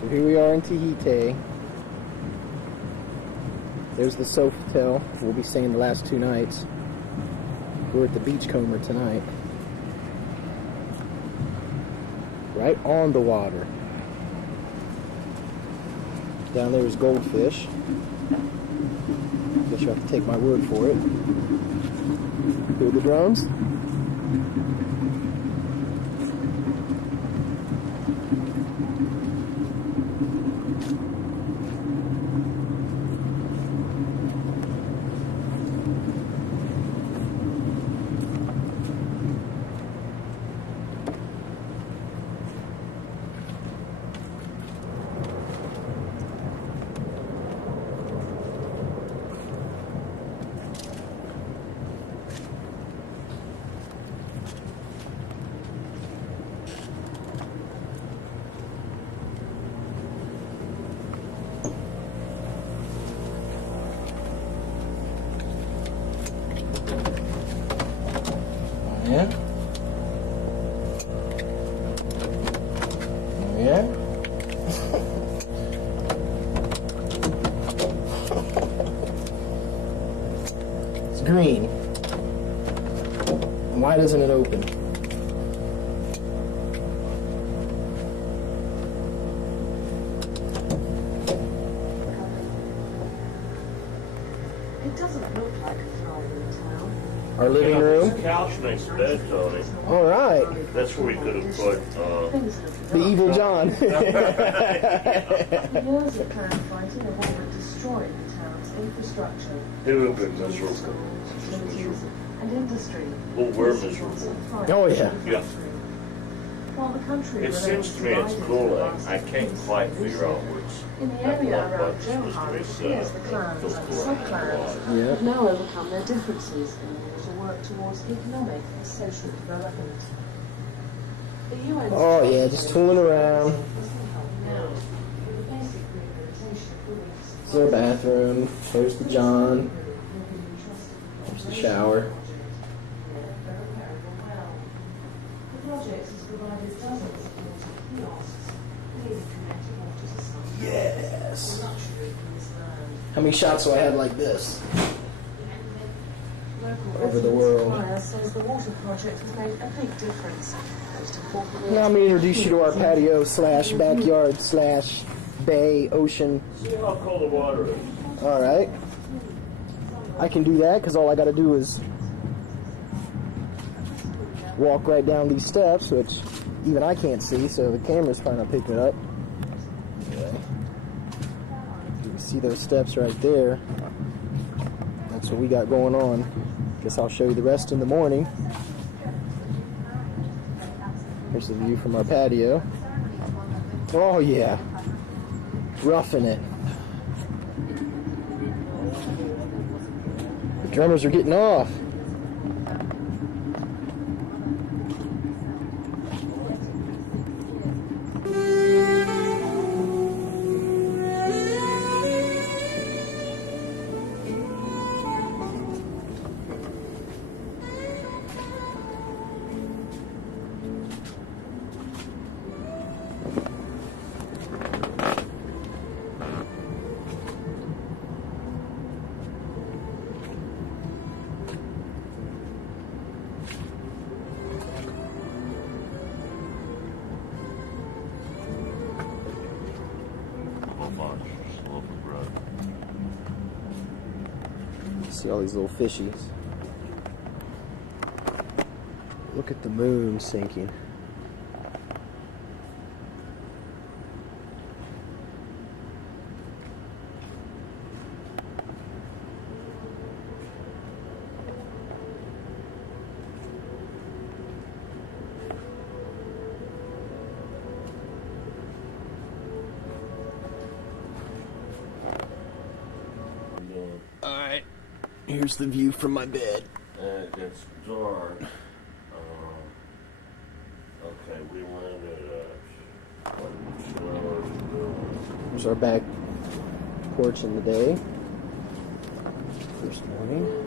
So here we are in Tahiti. There's the Sofitel. We'll be staying the last 2 nights. We're at the Beachcomber tonight. Right on the water. Down there is goldfish. Guess you have to take my word for it. Hear the drones? Yeah. Oh, yeah. It's green. Why doesn't it open? It doesn't look like a thriving town. Our living room. There's a couch next to bed, Tony. All right. That's where we could have put, The evil John. For years of clan fighting and war had destroyed the town's infrastructure. it would have been miserable. Facilities and industry. Well, we're miserable. Oh, yeah. Yeah. While the country It seems to me it's cooling. I can't quite figure out what's in the that area one around button's supposed Johar, to be it set appears up. the It clans feels and cooling like a sub-clans lot. Yeah. have now overcome their differences in order to work towards economic and social development. The UN Oh, yeah, just fooling around. There's our bathroom. There's the John. There's the shower. Yes. How many shots do I have like this? Over the world. Says the water project has made a big difference. Now I'm going to introduce you to our patio slash backyard slash bay ocean. See how cold the water is. All right. I can do that because all I got to do is walk right down these steps, which even I can't see, so the camera's probably not picking it up. Yeah. You can see those steps right there. That's what we got going on. Guess I'll show you the rest in the morning. Here's the view from our patio. Oh yeah, roughing it. The drummers are getting off. See all these little fishies. Look at the moon sinking. Alright, here's the view from my bed. And it gets dark. Okay, we landed at Here's our back porch in the day. First morning.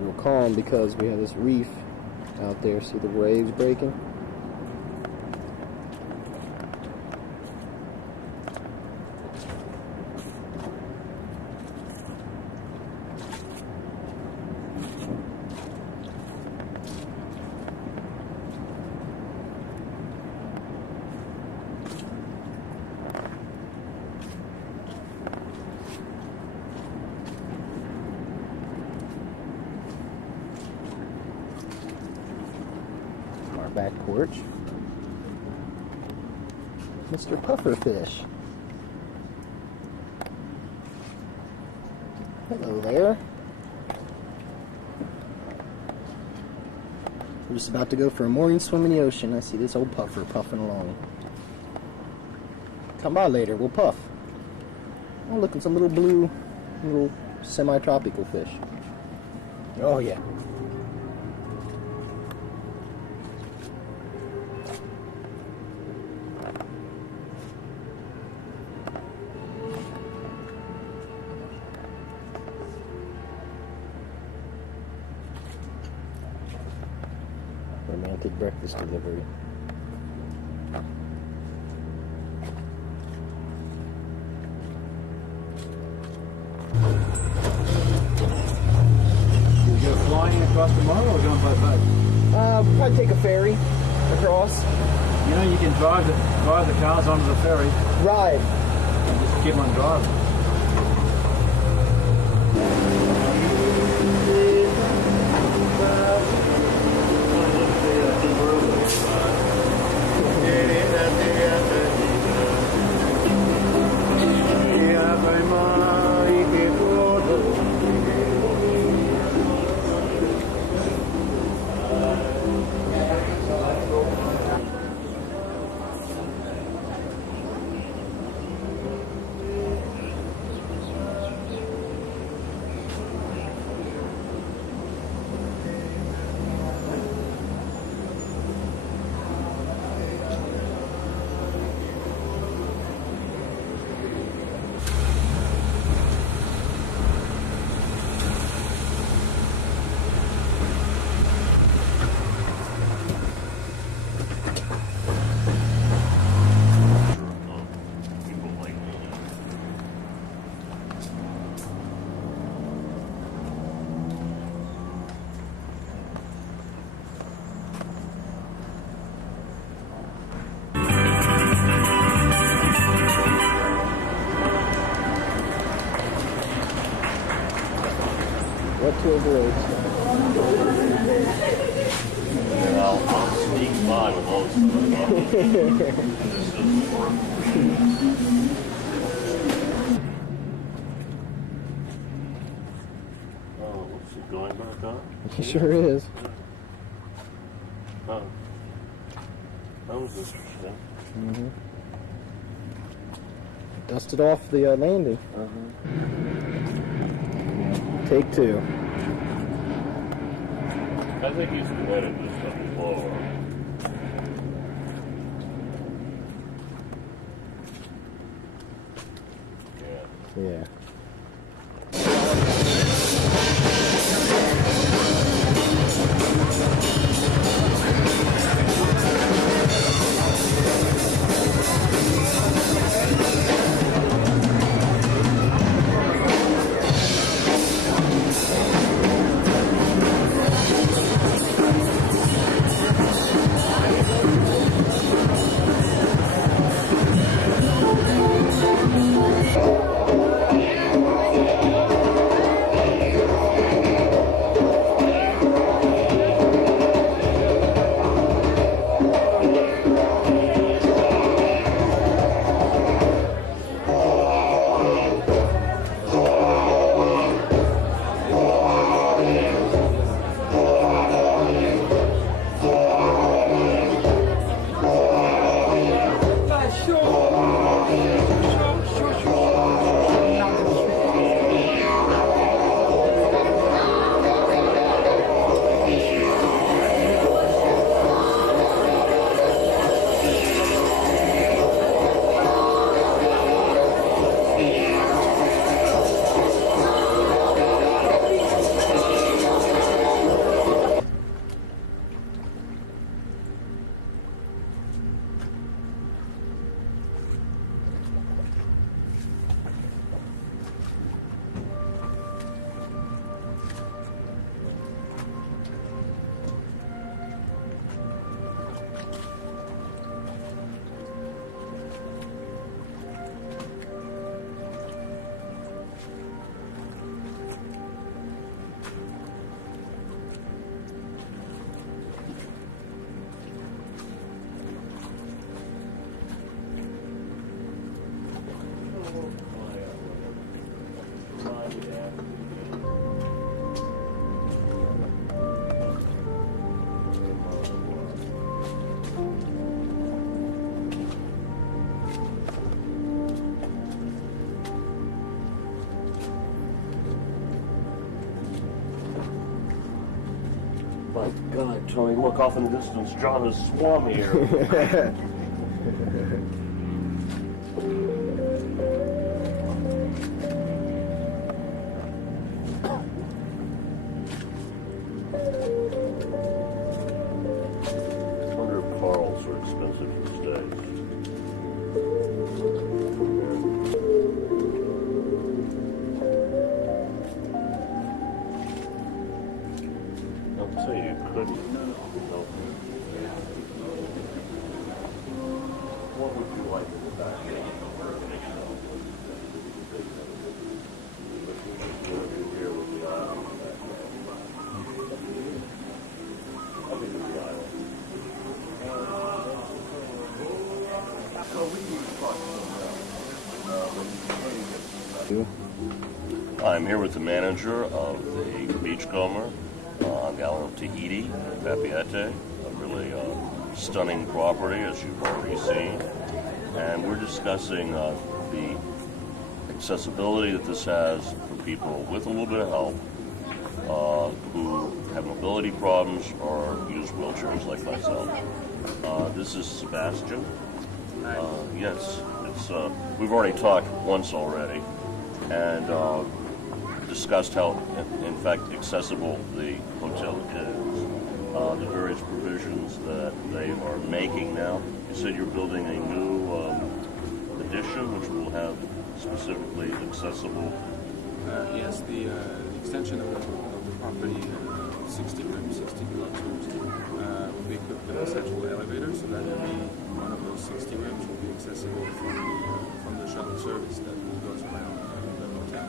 real calm because we have this reef out there. See the waves breaking? Back porch. Mr. Pufferfish. Hello there. We're just about to go for a morning swim in the ocean. I see this old puffer puffing along. Come by later, we'll puff. Oh, look, it's a little blue, little semi-tropical fish. Oh, yeah. Romantic breakfast delivery. You go flying across tomorrow or going by boat? Probably take a ferry across. You know you can drive the cars onto the ferry Ride. and just keep on driving. What to avoid? And I'll sneak by with most of Oh, is it going back up? He sure is. Oh. That was interesting. Mm-hmm. Dusted off the landing. Take two. I think he's committed to something lower. Yeah. Yeah. Tony, look off in the distance. John is swum here. I wonder if Carl's are expensive these days. I'll tell you, couldn't. No. What would you like in the back? Here with the aisle. I'll be with the aisle. I'm here with the manager of the Beachcomber on the island of Tahiti, Papiete, a really stunning property, as you've already seen. And we're discussing the accessibility that this has for people with a little bit of help who have mobility problems or use wheelchairs like myself. This is Sebastian. Yes, it's we've already talked once already and discussed how, in fact, accessible the hotel is, the various provisions that they are making now. You said you're building a new addition, which will have specifically accessible. Yes, the extension of the property, 60 rooms, 60 deluxe rooms, will be equipped with a central elevator, so that one of those 60 rooms will be accessible from the shuttle service that goes around the hotel.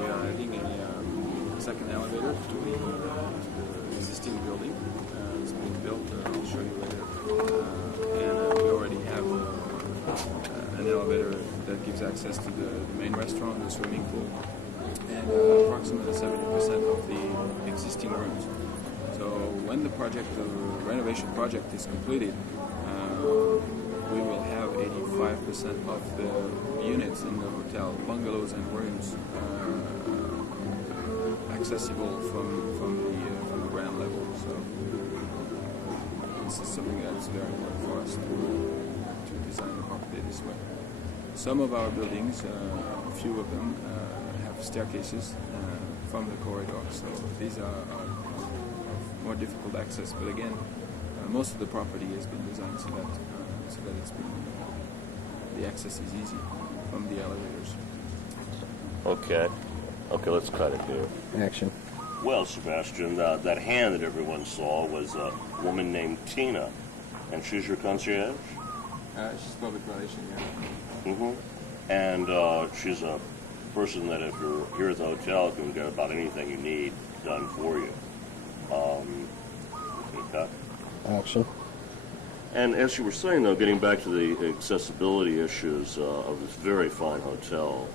We are adding a second elevator to the existing building. It's being built. I'll show you later. And we already have an elevator that gives access to the main restaurant, the swimming pool, and approximately 70% of the existing rooms. So when the renovation project is completed, we will have 85% of the units in the hotel, bungalows and rooms, accessible from the ground level. So this is something that's very important for us to design the property this way. Some of our buildings, a few of them, have staircases from the corridor, so these are more difficult access. But again, most of the property has been designed so that it's been the access is easy from the elevators. Okay, let's cut it here. Action. Well, Sebastian, that hand that everyone saw was a woman named Tina, and she's your concierge? She's public relation, yeah. Mm-hmm. And she's a person that if you're here at the hotel can get about anything you need done for you. Okay. Action. And as you were saying, though, getting back to the accessibility issues of this very fine hotel,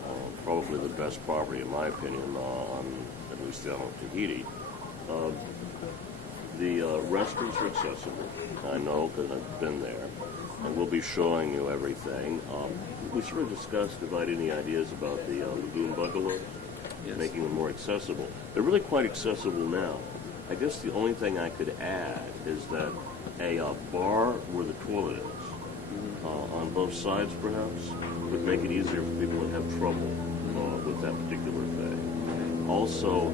probably the best property, in my opinion, on at least the island of Tahiti, the restrooms are accessible. I know because I've been there, and we'll be showing you everything. We sort of discussed about any ideas about the lagoon bungalows, Yes. making them more accessible. They're really quite accessible now. I guess the only thing I could add is that a bar where the toilet is, on both sides perhaps, would make it easier for people that have trouble with that particular thing. Also,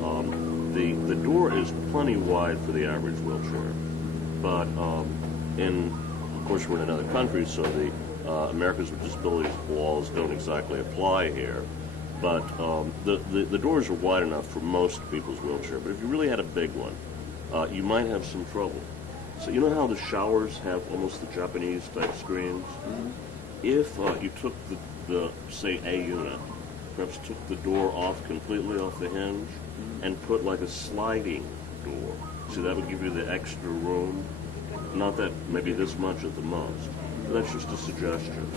the door is plenty wide for the average wheelchair, but of course we're in another country, so the Americans with Disabilities laws don't exactly apply here. But the doors are wide enough for most people's wheelchair. But if you really had a big one, you might have some trouble. So you know how the showers have almost the Japanese type screens? Mm-hmm. If you took the say A unit, perhaps took the door off completely off the hinge, and put like a sliding door, so that would give you the extra room. Not that maybe this much at the most. But that's just a suggestion.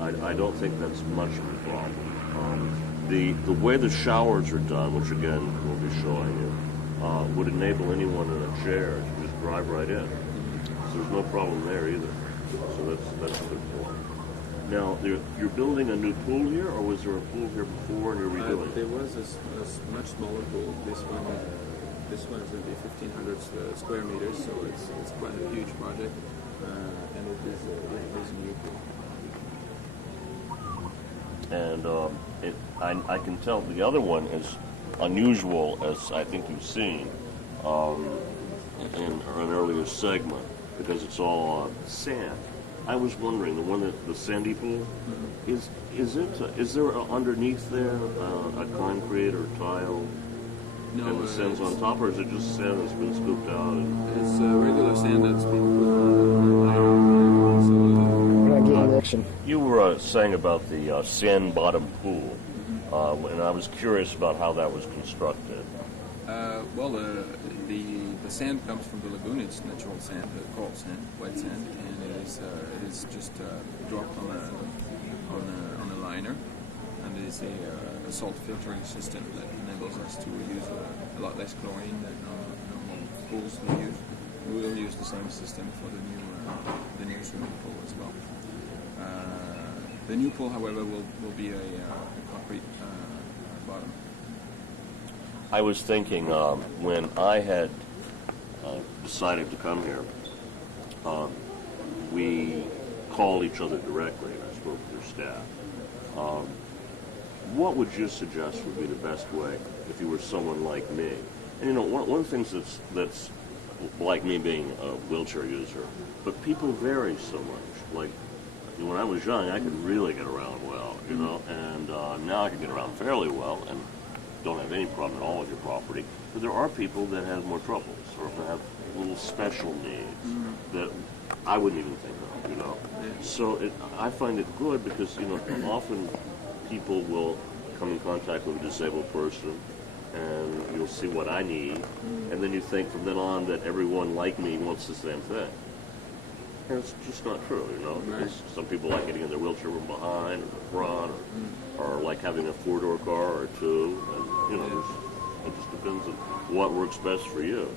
I don't think that's much of a problem. The way the showers are done, which again we'll be showing you, would enable anyone in a chair to just drive right in. So there's no problem there either. So that's a good point. Now, you're building a new pool here, or was there a pool here before and you're redoing it? There was a much smaller pool. This This one is going to be 1,500 square meters, so it's quite a huge project, and it is new. And I can tell the other one is unusual, as I think you've seen in an earlier segment, because it's all sand. I was wondering, the sandy pool, is there underneath there a concrete or tile? No, and the sand's on top, or is it just sand that's been scooped out? It's regular sand that's been put on. We're not getting action. You were saying about the sand bottom pool, and I was curious about how that was constructed. Well, the sand comes from the lagoon. It's natural sand, coral sand, white sand, and it is just dropped on a liner, and there is a salt filtering system that enables us to use a lot less chlorine than normal pools we use. We will use the same system for the new swimming pool as well. The new pool, however, will be a concrete bottom. I was thinking when I had decided to come here, we called each other directly, and I spoke with your staff. What would you suggest would be the best way if you were someone like me? And one of the things that's like me being a wheelchair user, but people vary so much. Like when I was young, I could really get around well, and now I can get around fairly well and don't have any problem at all with your property. But there are people that have more troubles or have little special needs that I wouldn't even think of, So I find it good because, often people will come in contact with a disabled person and you'll see what I need, and then you think from then on that everyone like me wants the same thing. And it's just not true, Right. Some people like getting in their wheelchair from behind or the front, or like having a four-door car or two, and, it just depends on what works best for you.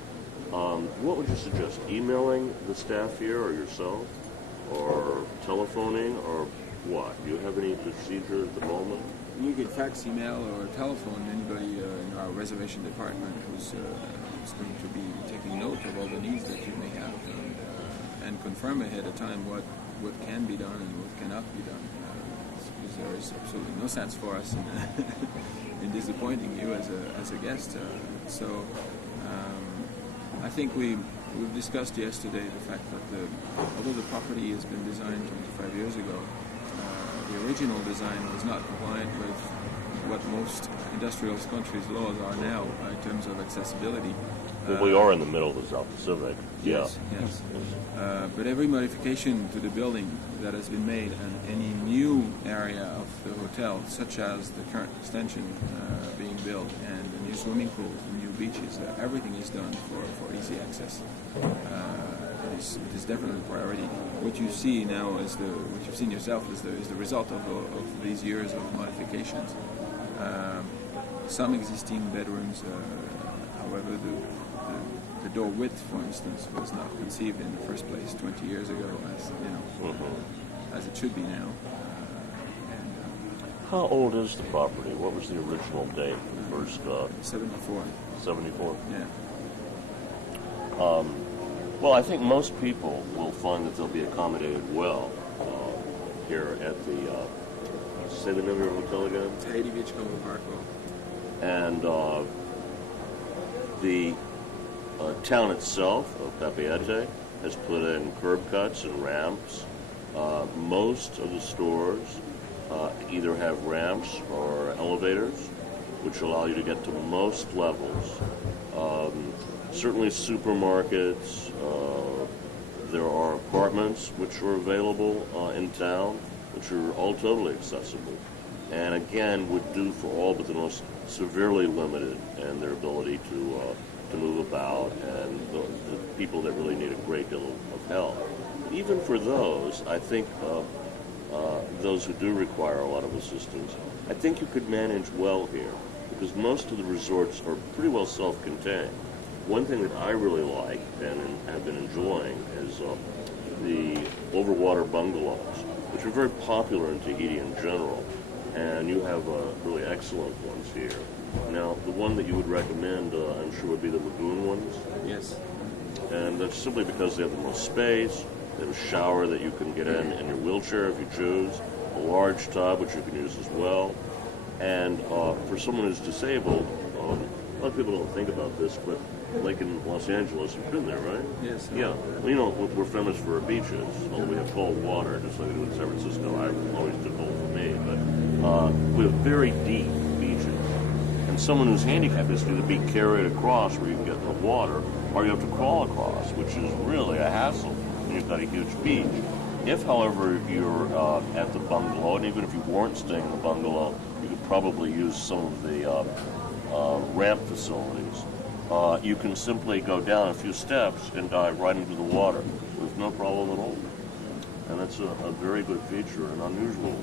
What would you suggest? Emailing the staff here or yourself? Or telephoning? Or what? Do you have any procedure at the moment? You can fax, email, or telephone anybody in our reservation department who's going to be taking note of all the needs that you may have, and confirm ahead of time what can be done and what cannot be done. Because there is absolutely no sense for us in disappointing you as a guest. So I think we've discussed yesterday the fact that although the property has been designed 25 years ago, the original design was not compliant with what most industrialist countries' laws are now in terms of accessibility. Well, we are in the middle of the South Pacific. Yes. But every modification to the building that has been made and any new area of the hotel, such as the current extension being built and the new swimming pools, the new beaches, everything is done for easy access. It is definitely a priority. What you see now what you've seen yourself is the result of these years of modifications. Some existing bedrooms, however, the door width, for instance, was not conceived in the first place 20 years ago as it should be now. How old is the property? What was the original date? First 74. 74. Yeah. Well, I think most people will find that they'll be accommodated well here at the, say the name of your hotel again? Tahiti Beach Golden Parkwell. And the town itself, of Papeete, has put in curb cuts and ramps. Most of the stores either have ramps or elevators, which allow you to get to most levels. Certainly supermarkets, there are apartments which are available in town, which are all totally accessible. And again, would do for all but the most severely limited in their ability to move about and the people that really need a great deal of help. Even for those, I think those who do require a lot of assistance, I think you could manage well here because most of the resorts are pretty well self-contained. One thing that I really like and have been enjoying is the overwater bungalows, which are very popular in Tahiti in general, and you have really excellent ones here. Now, the one that you would recommend, I'm sure, would be the lagoon ones. Yes. And that's simply because they have the most space. They have a shower that you can get in your wheelchair if you choose, a large tub which you can use as well. And for someone who's disabled, a lot of people don't think about this, but like in Los Angeles, you've been there, right? Yes. Yeah. Well, you know, we're famous for our beaches, although we have cold water, just like we do in San Francisco. I always took cold for me, but we have very deep beaches. And someone who's handicapped has to either be carried across where you can get in the water, or you have to crawl across, which is really a hassle when you've got a huge beach. If, however, you're at the bungalow, and even if you weren't staying in the bungalow, you could probably use some of the ramp facilities. You can simply go down a few steps and dive right into the water with no problem at all. And that's a very good feature and unusual.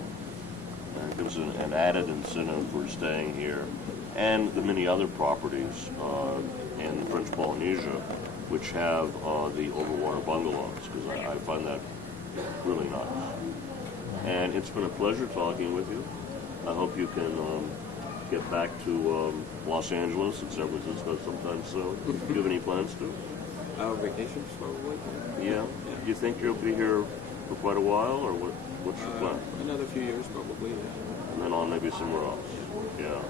And it gives an added incentive for staying here. And the many other properties in French Polynesia which have the overwater bungalows, because I find that really nice. And it's been a pleasure talking with you. I hope you can get back to Los Angeles and San Francisco sometime soon. Do you have any plans to? Vacations, probably. Yeah? Do you think you'll be here for quite a while, or what's your plan? Another few years, probably. Yeah. And then on maybe somewhere else. Yeah.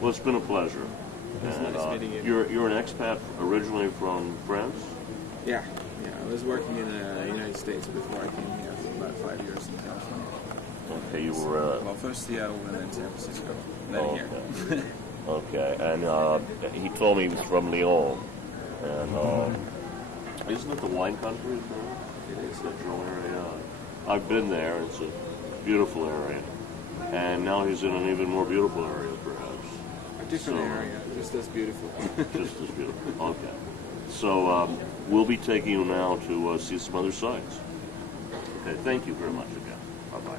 Well, it's been a pleasure. It's And, nice meeting you. You're an expat originally from France? Yeah. I was working in the United States before I came here for about 5 years in California. Okay, you were... Well, first Seattle and then San Francisco. Then okay. here. Okay, and he told me he was from Lyon. And isn't it the wine country? It is. Central area. I've been there. It's a beautiful area. And now he's in an even more beautiful area, perhaps. A different area, just as beautiful. Just as beautiful. Okay. So we'll be taking you now to see some other sites. Okay, thank you very much again. Bye-bye.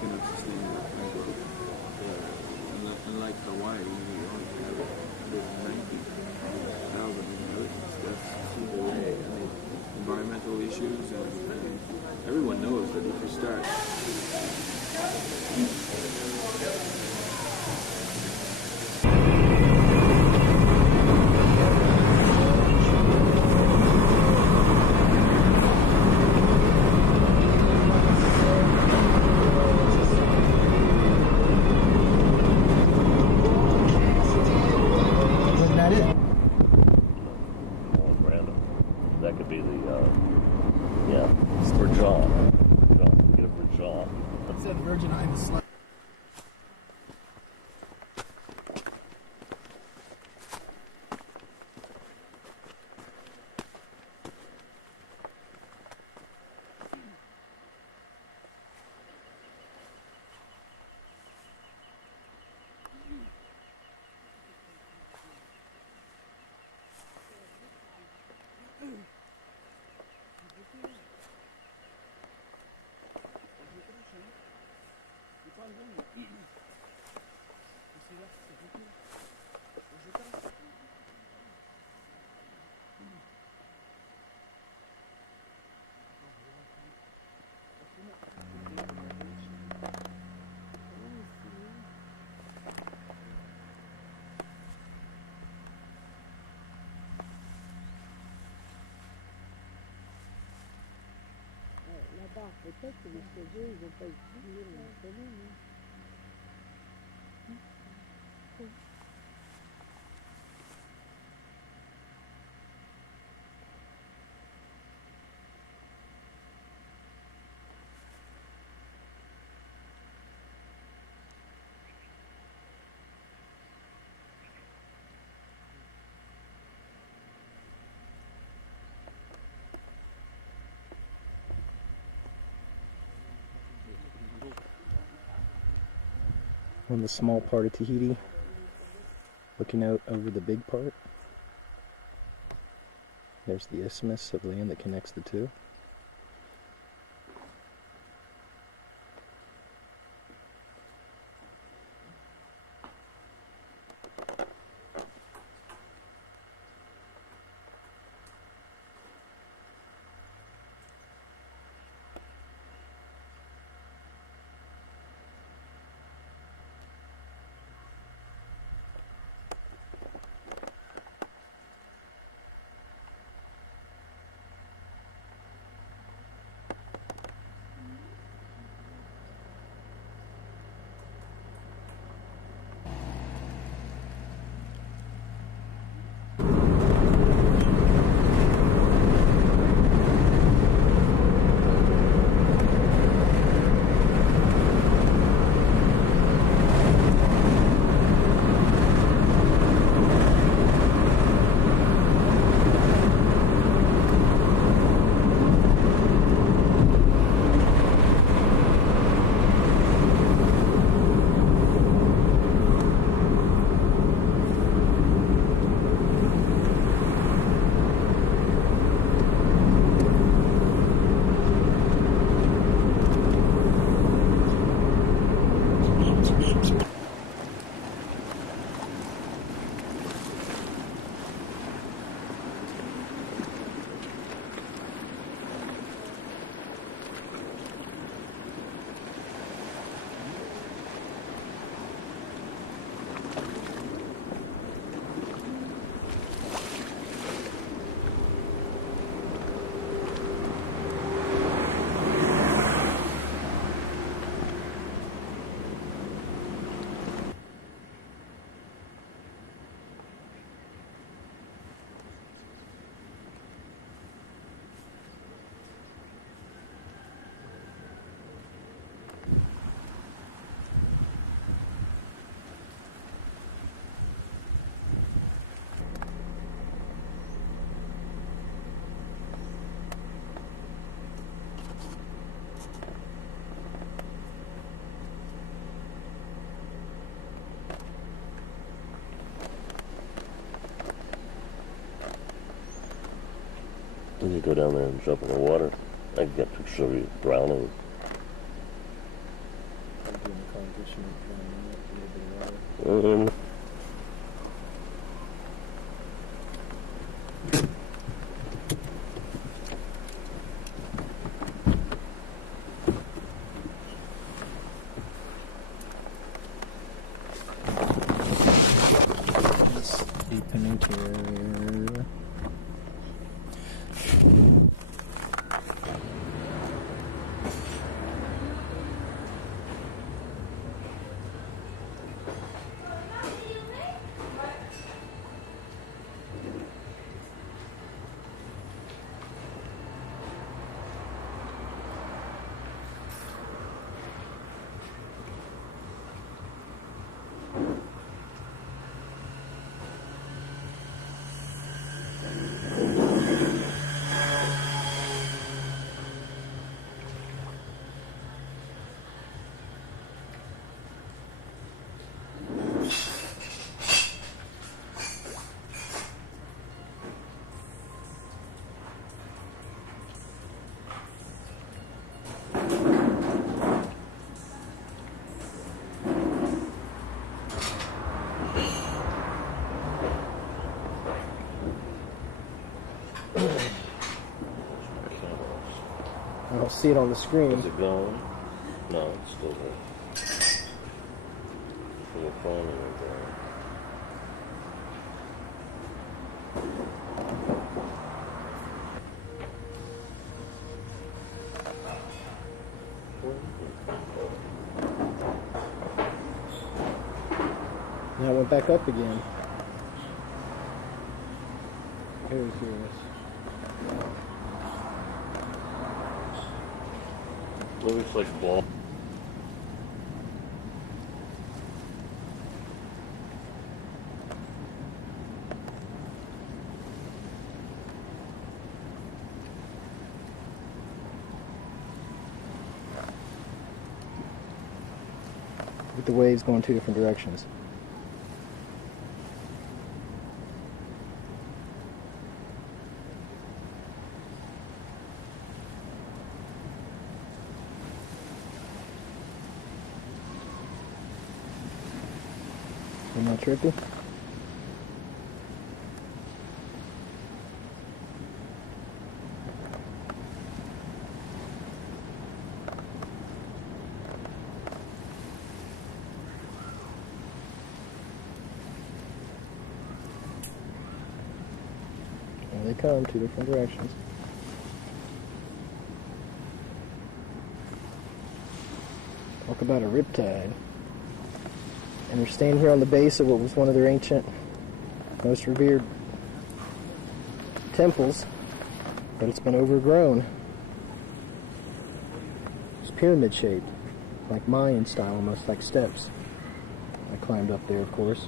Cannot sustain that kind of growth. Unlike Hawaii, we only have 190,000 inhabitants. That's super rare. I mean, environmental issues, and everyone knows that if you start that could be the, for John. John, get it for John. It said Virgin Islands. Là-bas, peut-être que les cheveux, ils vont pas utiliser le même. On the small part of Tahiti, looking out over the big part. There's the isthmus of land that connects the two. Then you go down there and jump in the water. I can get pictures of you drowning. Um, Deep interior. I don't see it on the screen. is it gone? No, it's still there. Put your phone in there. Now it went back up again. Very curious. Looks like ball. With the waves going two different directions. Am I trippy? There they come, two different directions. Talk about a riptide. And we're staying here on the base of what was one of their ancient, most revered temples, but it's been overgrown. It's pyramid shaped, like Mayan style, almost like steps. I climbed up there, of course.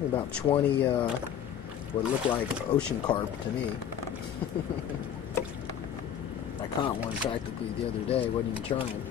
About 20 what looked like ocean carp to me. I caught one practically the other day, wasn't even trying.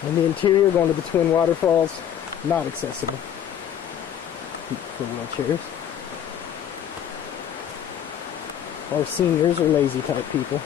And the interior going to the twin waterfalls, not accessible for wheelchairs. Or seniors or lazy type people.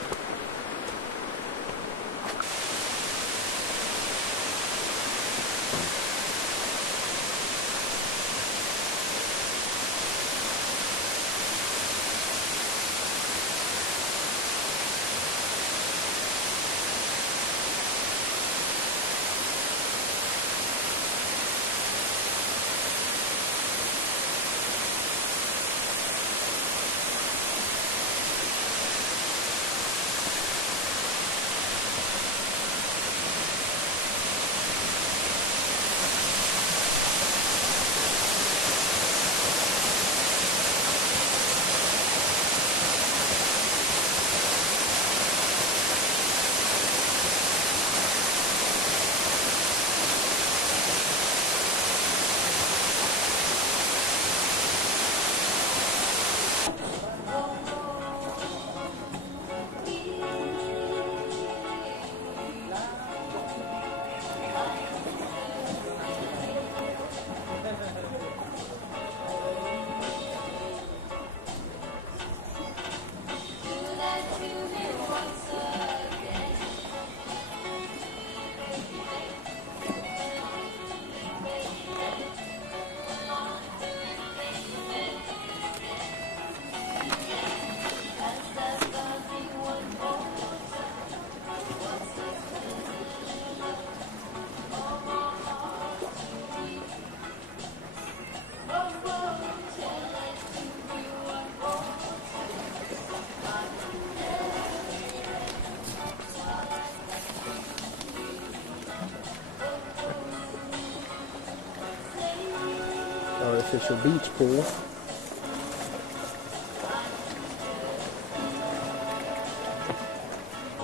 Artificial beach pool.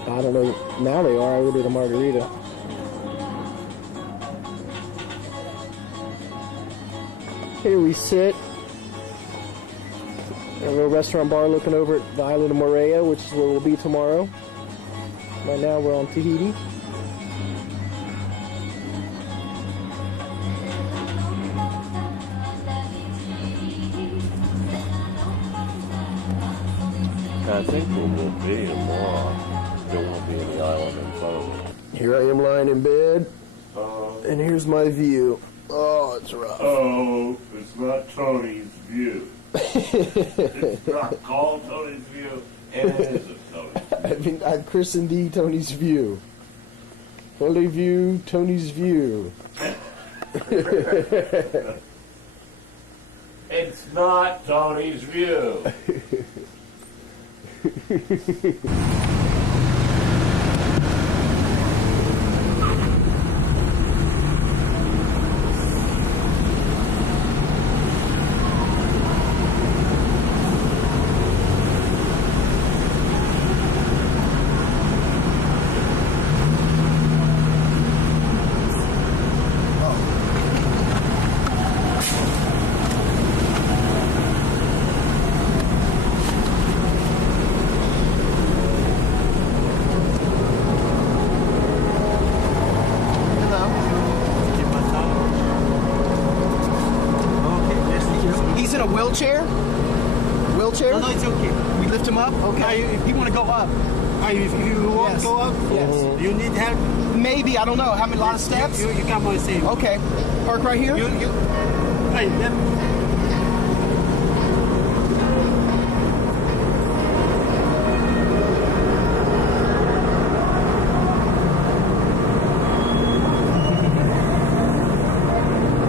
I don't know. Now they are. I ordered a margarita. Here we sit in a little restaurant bar looking over at the island of Moorea, which is where we'll be tomorrow. Right now we're on Tahiti. I think there will be tomorrow. There won't be any island in front of it. Here I am lying in bed, and here's my view. Oh, it's rough. Oh, it's not Tony's view. It's not called Tony's view, and it isn't Tony's view. I mean, I christened D Tony's view. Holy view, Tony's view. It's not Tony's view. He's in a wheelchair? Wheelchair? No, it's okay. We lift him up? Okay. If you want to go up, if you want Yes. to go up, Yes. you need help. Maybe, I don't know. How many lot of steps? You come on same. Okay. Park right here? Hey,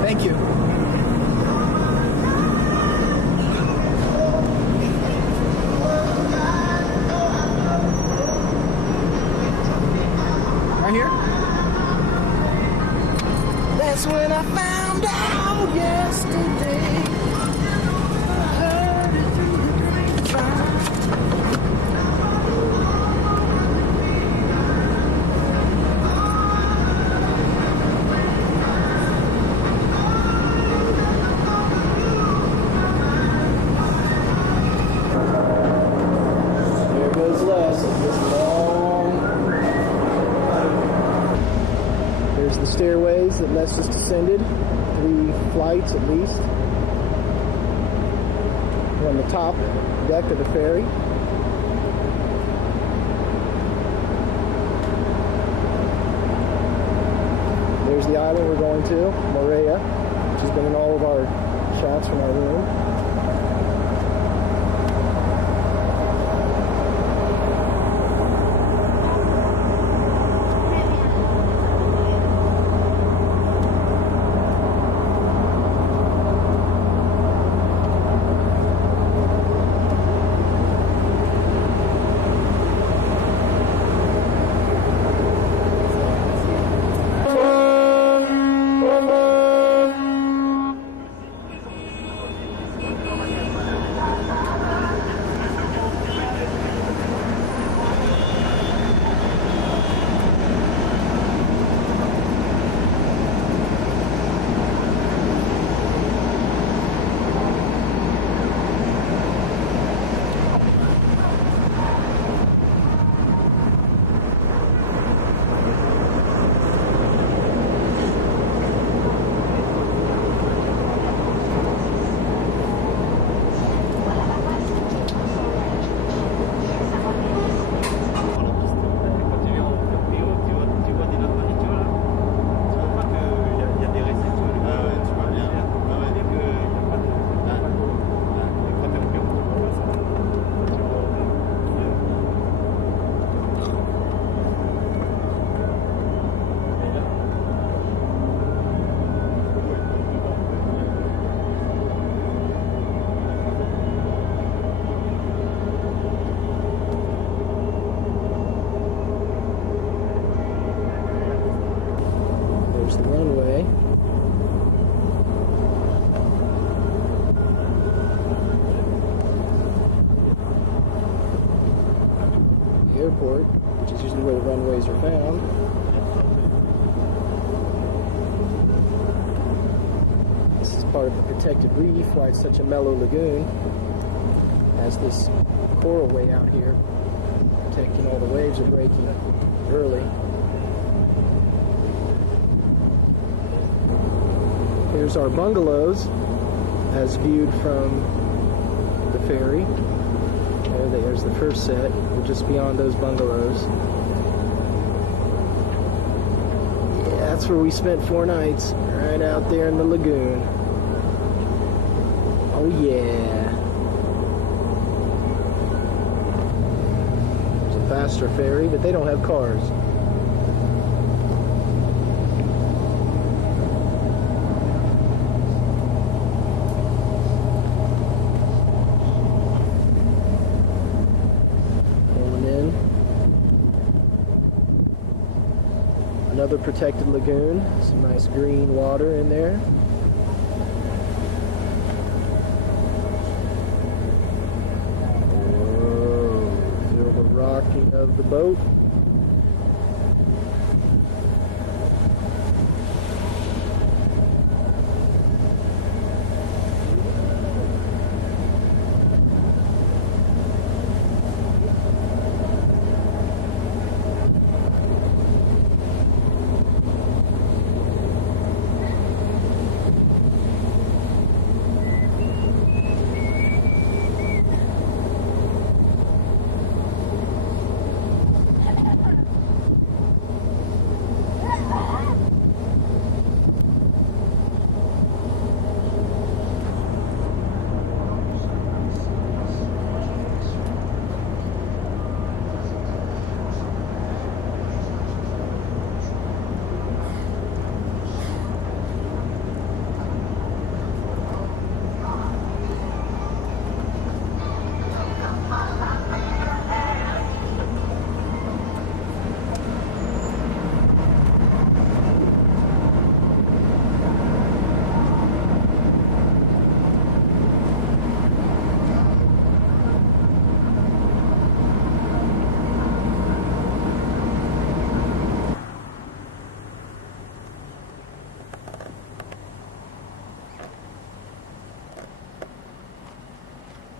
Thank you. Right here? That's when I found out yesterday. I heard it through the grapevine. There goes Les. This long. There's the stairways that Les just descended. 3 flights at least. We're on the top deck of the ferry. There's the island we're going to, Moorea, which has been in all of our shots from our room. There's the runway. The airport, which is usually where the runways are found. This is part of the protected reef, why it's such a mellow lagoon. Has this coral way out here, protecting all the waves are breaking early. Here's our bungalows, as viewed from the ferry. There's the first set. We're just beyond those bungalows. Yeah, that's where we spent 4 nights, right out there in the lagoon. Oh yeah. There's a faster ferry, but they don't have cars. Another protected lagoon, some nice green water in there. Whoa, feel the rocking of the boat.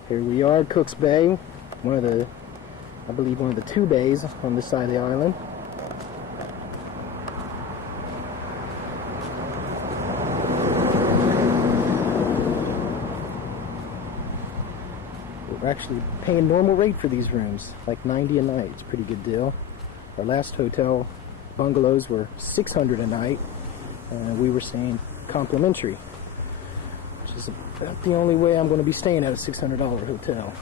Here we are, Cook's Bay, I believe one of the 2 bays on this side of the island. We're actually paying normal rate for these rooms, like $90 a night. It's a pretty good deal. Our last hotel bungalows were $600 a night, and we were staying complimentary, which is about the only way I'm going to be staying at a $600 hotel.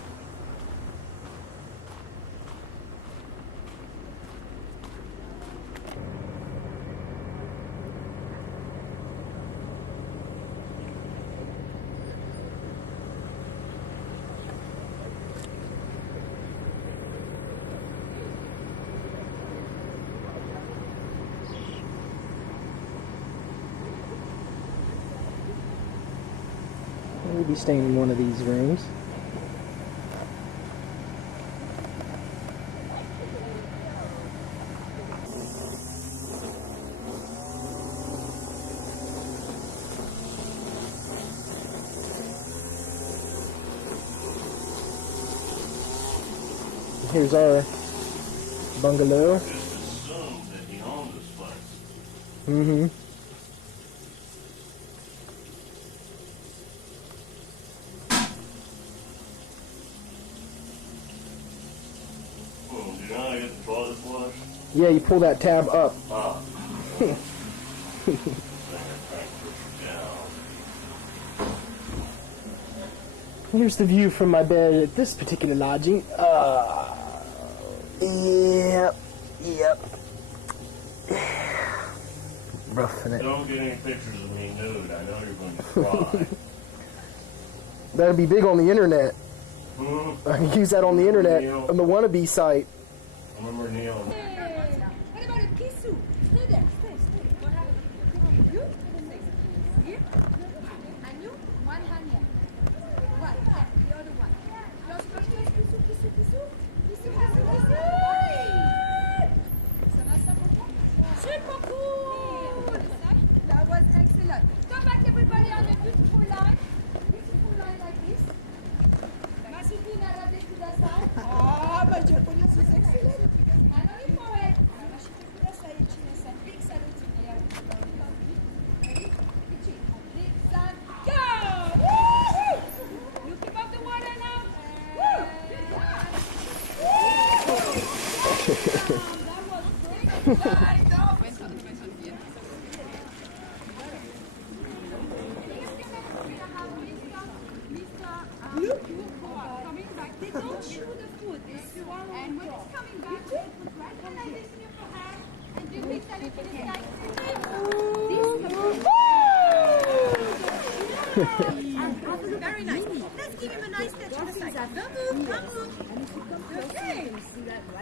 We'll be staying in one of these rooms. Here's our bungalow. Just assumed that he owned this place. Mm-hmm. Do you know how to get the toilet flush? Yeah, you pull that tab up. Ah. Here's the view from my bed at this particular lodging. Yep. Roughing it. Don't get any pictures of me nude. I know you're going to cry. That'll be big on the internet. I can use that on the internet, on the wannabe site. Remember Neil? What about a kisu? Stay there, stay. What happened? You? Here? And you? One hand here. What? Yeah, the other one. Just kisu. Super cool! That was excellent. Come back, everybody. everybody on a beautiful line like this. Masuki narrate kudasai. Ah, mas japonês is excellent. Another poet. Masuki kudasai. Chinesa. Big salute to you. Go! Woo-hoo! Look above the water now. That was great. Coming back, they don't chew the food. They swallow. And when it's coming back, they put right like this in your hand, and you mix everything in the Very nice. Let's give him a nice touch on the side. Don't move, don't move. Okay.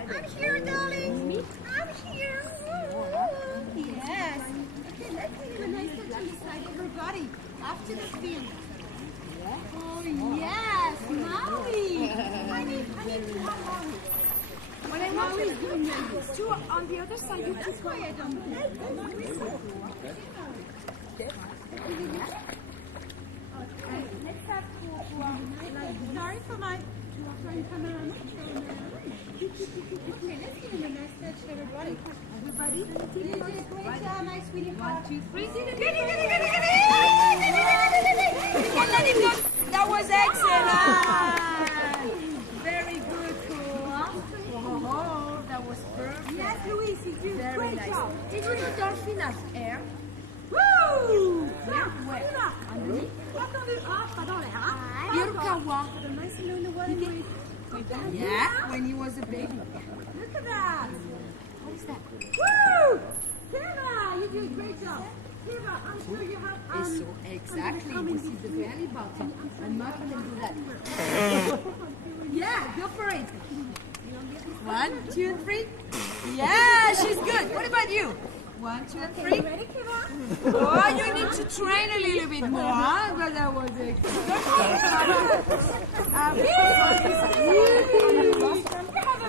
I'm here, darling. I'm here. Yes. Okay, let's give him a nice touch on the side, everybody. After the film. Oh, yes, Maui. I need to have Maui. When Maui is doing this, two on the other side, you keep quiet on the Okay, let's have sorry for my camera. Okay, let's give him a nice touch, everybody. Everybody, you did a great job, my sweetie. 1, 2, 3. Get it. Let him go. That was excellent. Very good, cool. Oh, that was perfect. Yes, Louise, you did very great nice. Job. Did you know dolphin has air? Woo! Yeah, where? Underneath? Pas dans l'air, hein? Yorukawa. Nice in the water. Yeah, when he was a baby. Look at that. What is that? Woo! Kira, you did a great job. Kira, I'm sure you have... exactly, this is the belly button. And Mark can do that. Yeah, go for it. 1, 2, 3. Yeah, she's good. What about you? 1, 2, 3. Ready, Kira? Oh, you need to train a little bit more, huh? But that was excellent.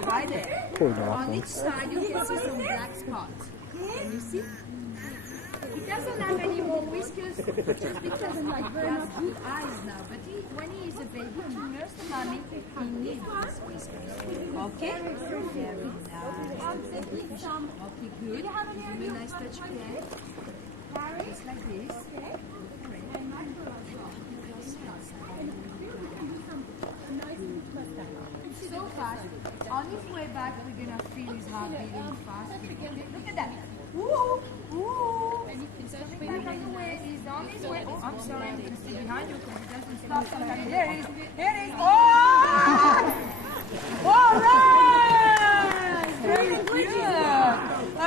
Right there. On each side, you can see some black spots. Can you see? He doesn't have any more whiskers just because he has good eyes now. But when he is a baby, to nurse the mommy, he needs these whiskers. Okay? Very nice. Okay, good. Give him a nice touch again. Just like this. Okay. So fast. On his way back, we're going to feel his heart beating fast. Look at that. Woo! Woo! And he's coming back on the way. He's on his way. Oh, I'm sorry, I'm going to stay behind you because he doesn't stop sometimes. There it is. Here it is. Oh! All right! Very good.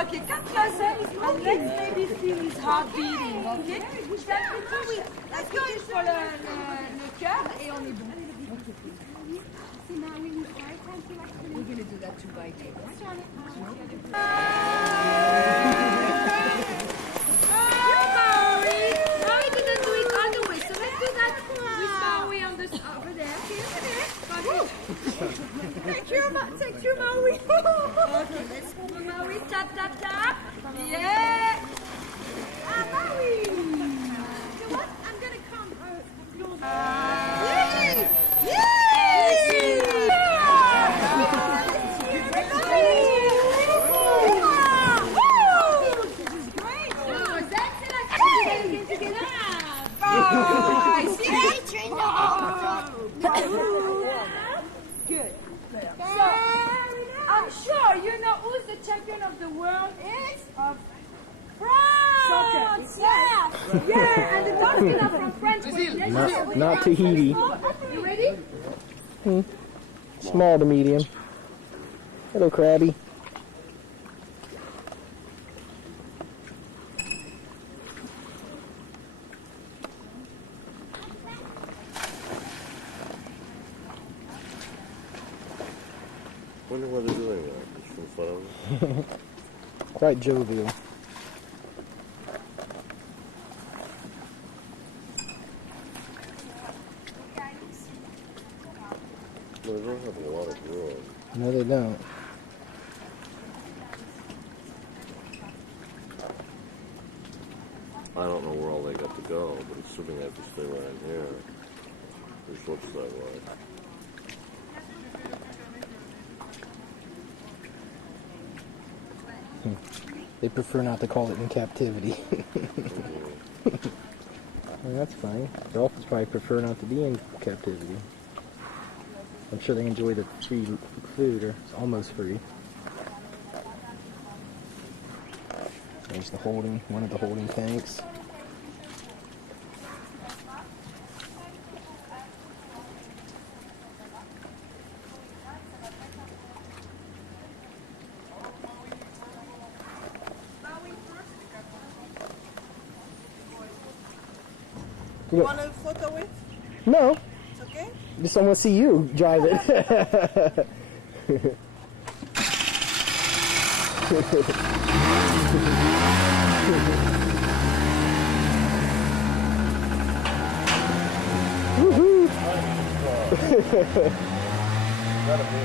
Okay, come closer and let's maybe feel his heart beating, okay? Let's go for le cœur et on est bon. We're going to do that too by two. Maui didn't do it all the way, so let's do that with Maui on the over there. Thank you, Maui. Okay, let's move Maui. Tap, tap, tap. Yeah. Maui. You know what? I'm going to come closer. Yay! Yay! Good. So, I'm sure you know who's the champion of the world is? Of France! Soccer. Yes! Yeah, and the dolphins are from France. Not Tahiti. You ready? Small to medium. Hello, Krabby. Wonder why they're doing that. Just for fun. Quite jovial. Well, they don't have a lot of room. No, they don't. I don't know where all they got to go, but assuming they have to stay right here, there's what's that way. They prefer not to call it in captivity. Well, that's fine. Dolphins probably prefer not to be in captivity. I'm sure they enjoy the free food, or it's almost free. There's the holding, one of the holding tanks. You want a photo with? No. It's okay? Just I want to see you drive it.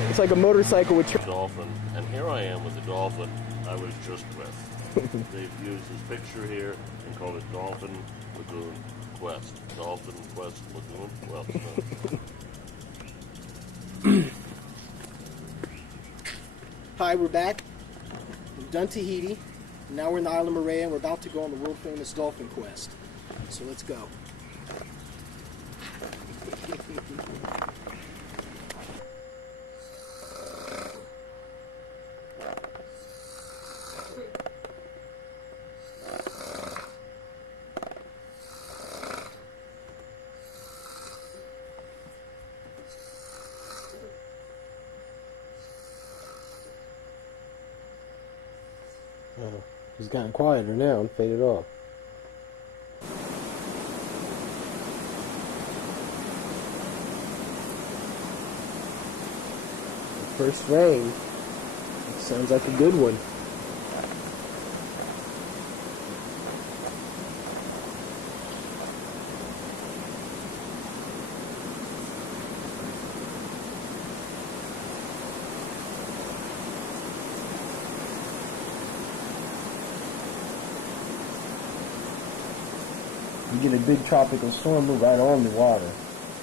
It's like a motorcycle with dolphin, and here I am with the dolphin I was just with. They've used this picture here and called it Dolphin Lagoon Quest. Dolphin Quest Lagoon? Well, Hi, we're back. We've done Tahiti. Now we're in the island of Moorea, and we're about to go on the world famous dolphin quest. So let's go. He's gotten quieter now and faded off. First rain. Sounds like a good one. You get a big tropical storm move right on the water.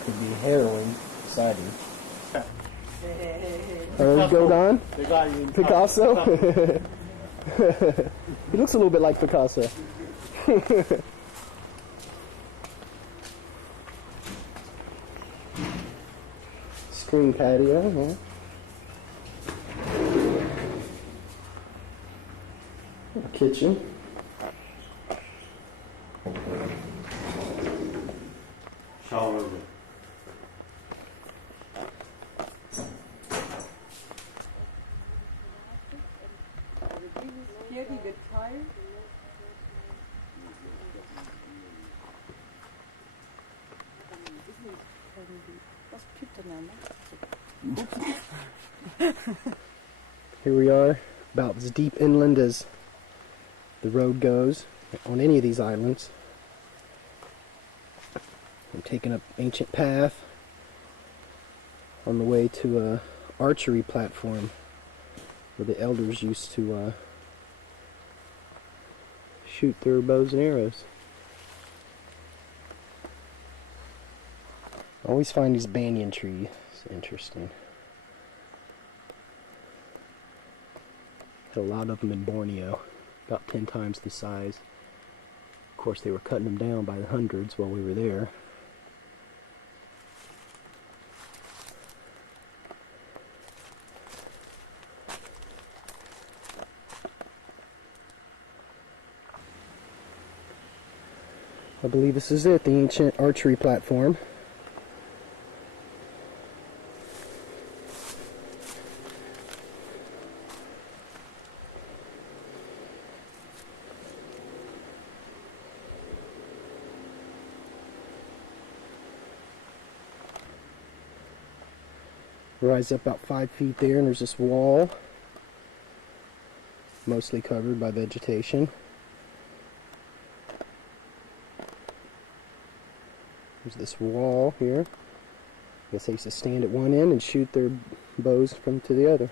Could be harrowing, exciting. Go Don? Picasso? He looks a little bit like Picasso. Screen patio, yeah. Kitchen. Shower room. Here he get tired. Here we are, about as deep inland as the road goes on any of these islands. I'm taking up ancient path on the way to a archery platform where the elders used to shoot their bows and arrows. I always find these banyan trees interesting. Had a lot of them in Borneo, about 10 times the size. Of course, they were cutting them down by the hundreds while we were there. I believe this is it, the ancient archery platform. Rise up about 5 feet there, and there's this wall, mostly covered by vegetation. There's this wall here. I guess they used to stand at one end and shoot their bows from to the other.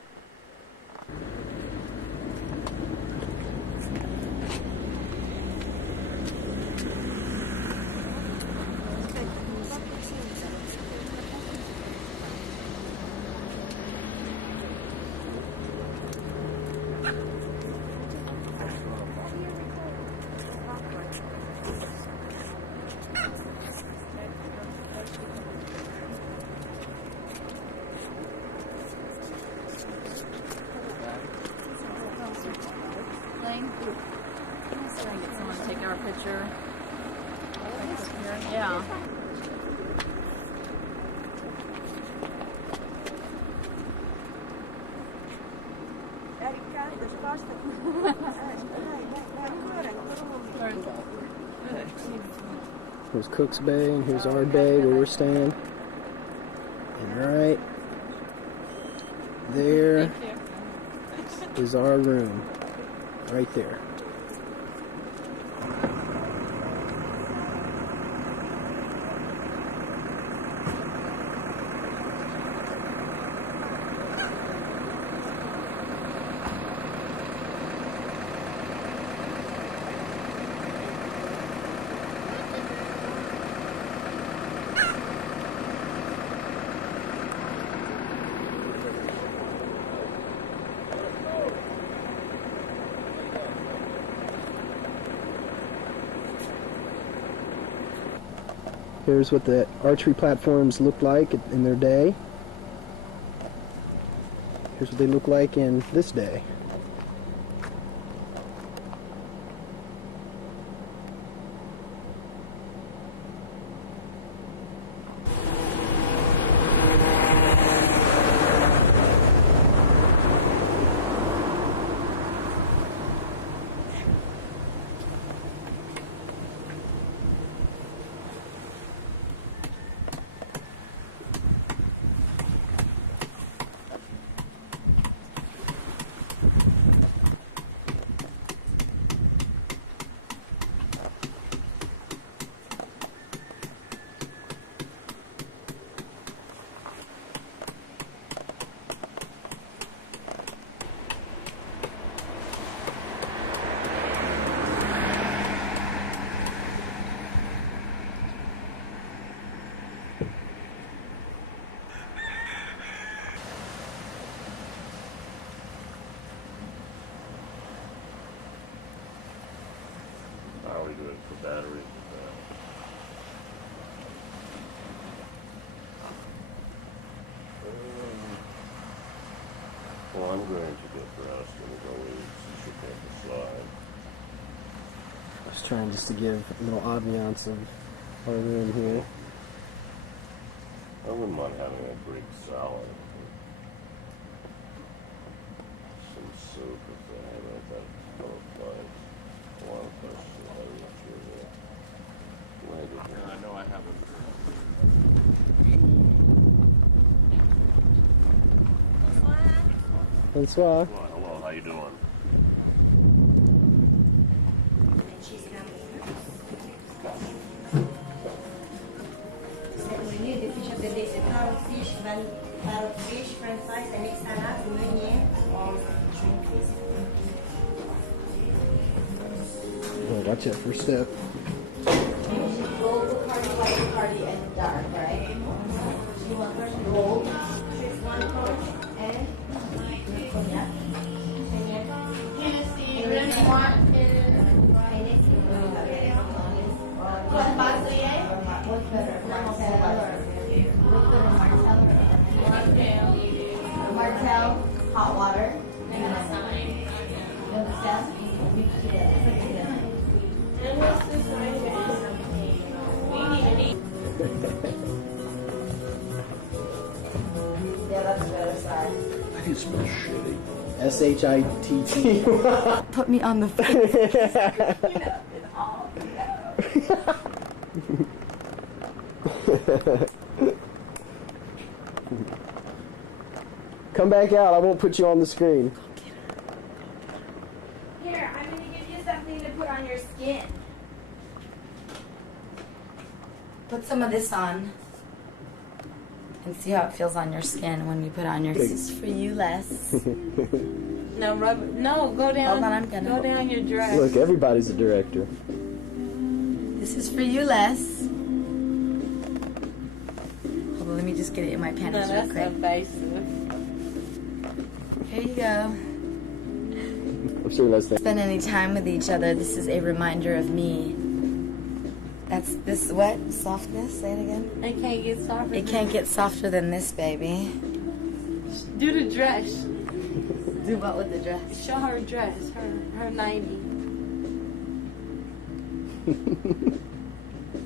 So I get someone to take our picture. Yeah. Here's Cook's Bay, and here's our bay where we're staying. And right there is our room. Right there. Here's what the archery platforms looked like in their day. Here's what they look like in this day. How are we doing for batteries? Well, I'm going to get dressed and go in and should take the slide. I was trying just to give a little ambiance of our room here. I wouldn't mind having a Greek salad. Some soup if they have it. That place. One question. I'm not sure that. I know I haven't. Bonsoir. Hello, how you doing? French fries, and next salad, meunier, or Oh, watch that first step. gold, party, white, party, and dark, right? You want gold, choose one coke, and cognac. Hennessy, red wine, Hennessy. What what's better, Martell or Martell, hot water, and what's this right here? We need to eat. Yeah, that's better, sorry. I think it smells shitty. S-H-I-T-T. Put me on the face. Come back out. I won't put you on the screen. Here, I'm going to give you something to put on your skin. Put some of this on. And see how it feels on your skin when you put on your... This is for you, Les. No, go down. Hold on, I'm gonna... Go down your dress. Look, everybody's a director. This is for you, Les. Hold on, let me just get it in my panties real That's quick. evasive. Here you go. I'm sure that's Spend any time with each other. This is a reminder of me. That's this what? Softness? Say it again. It can't get softer. It can't get softer than this, baby. Do the dress. Zoom out with the dress. Show her dress, her 90.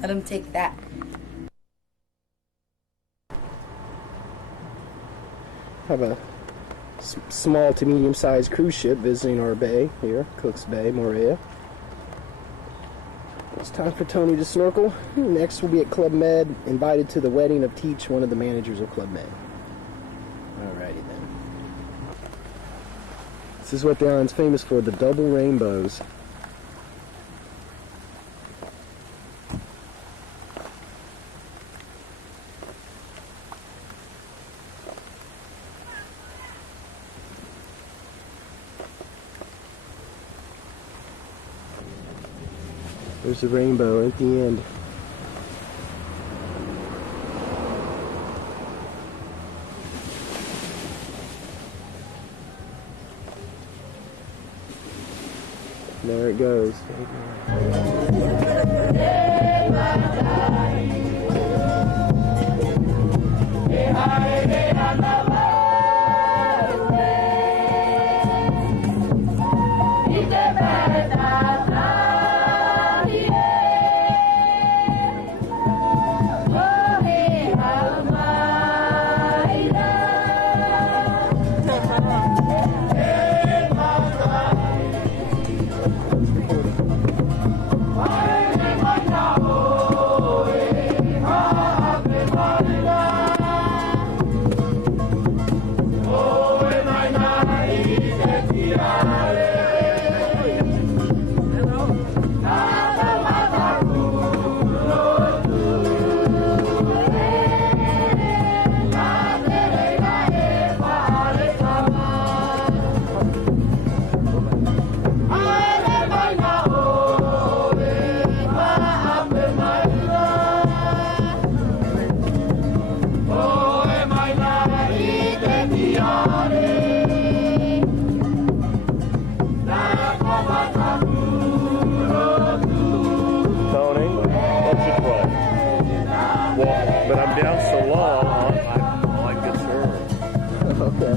Let him take that. Have a small to medium-sized cruise ship visiting our bay here, Cook's Bay, Moorea. It's time for Tony to snorkel. Next we'll be at Club Med, invited to the wedding of Teach, one of the managers of Club Med. Alrighty then. This is what the island's famous for, the double rainbows. There's a rainbow at the end. There it goes. But I'm down so long, all I get served. Okay.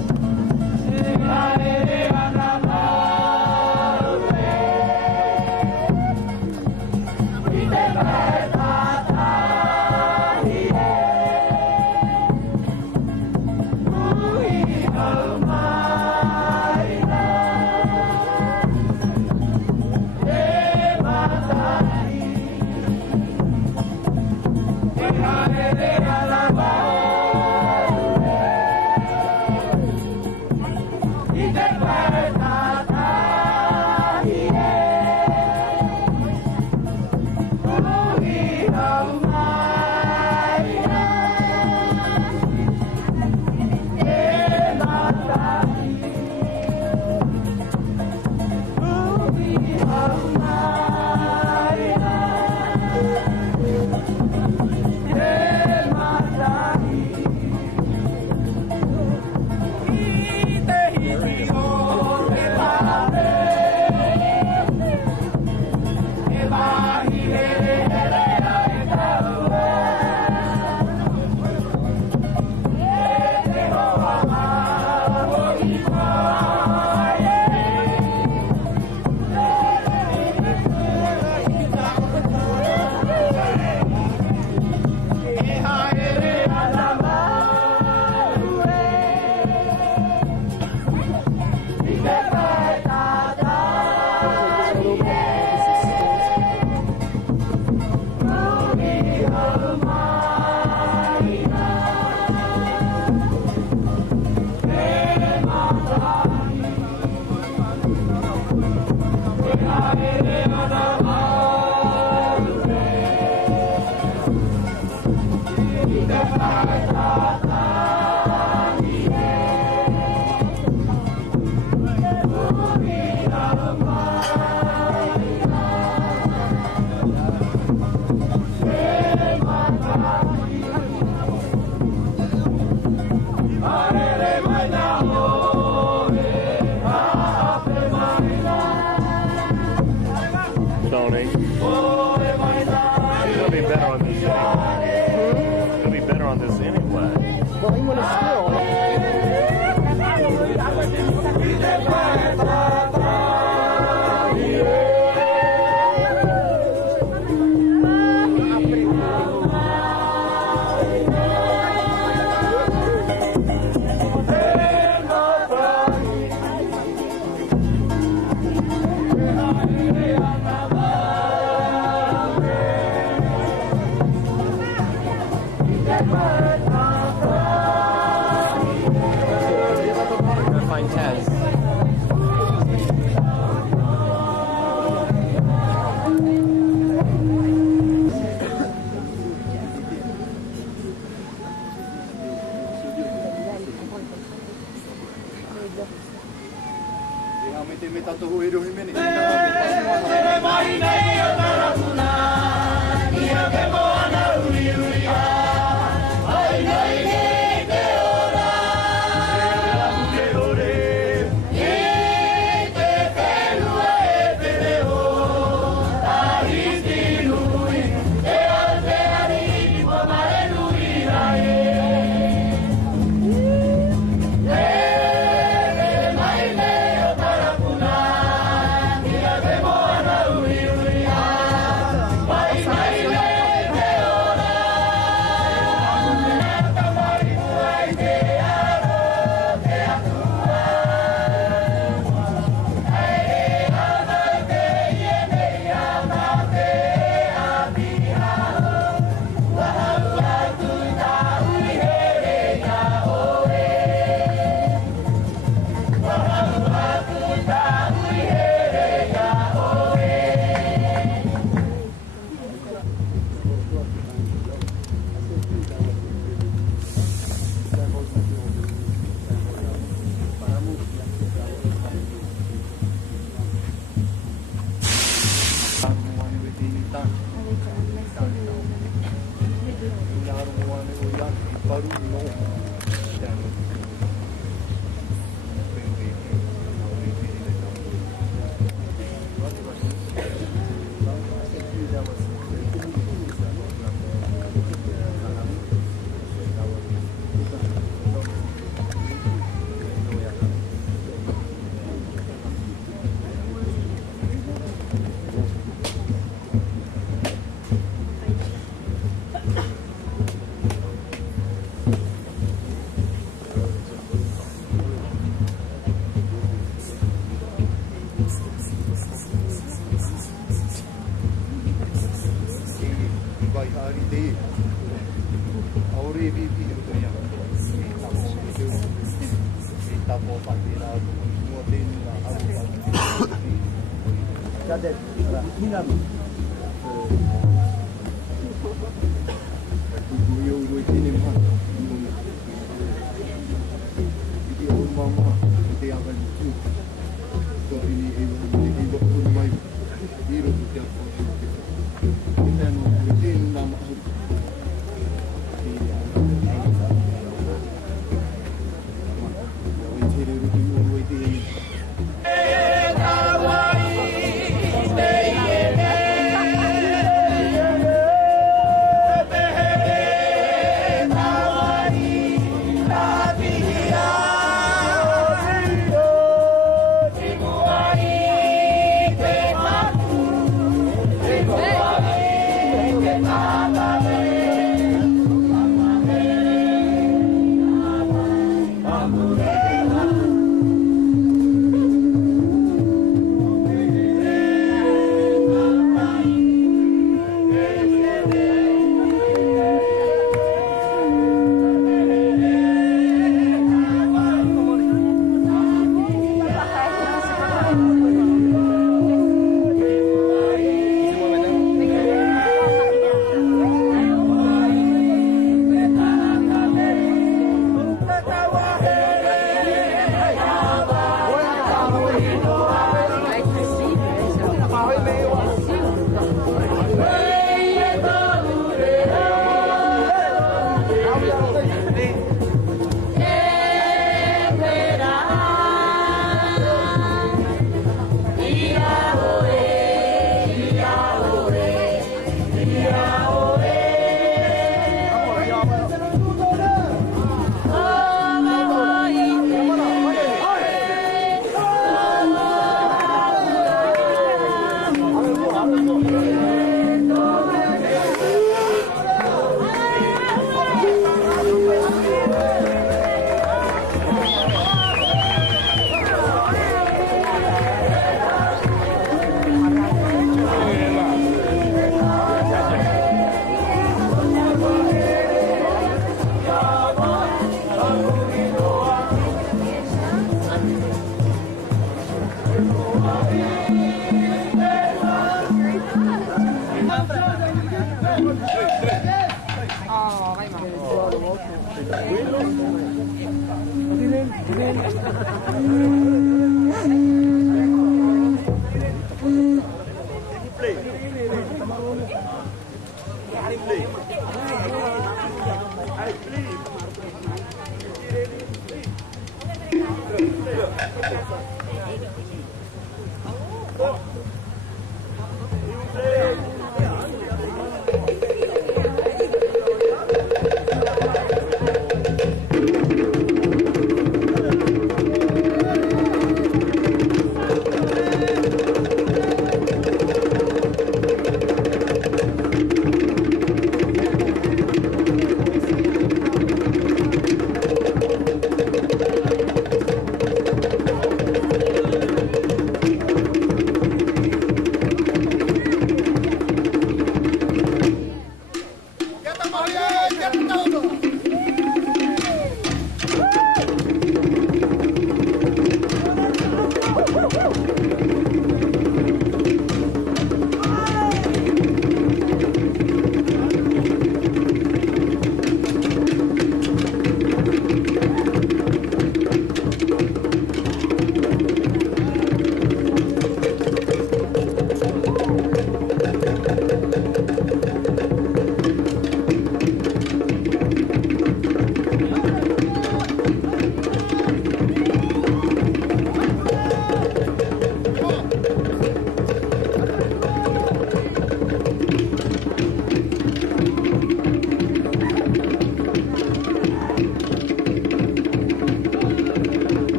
Well, you want to spill.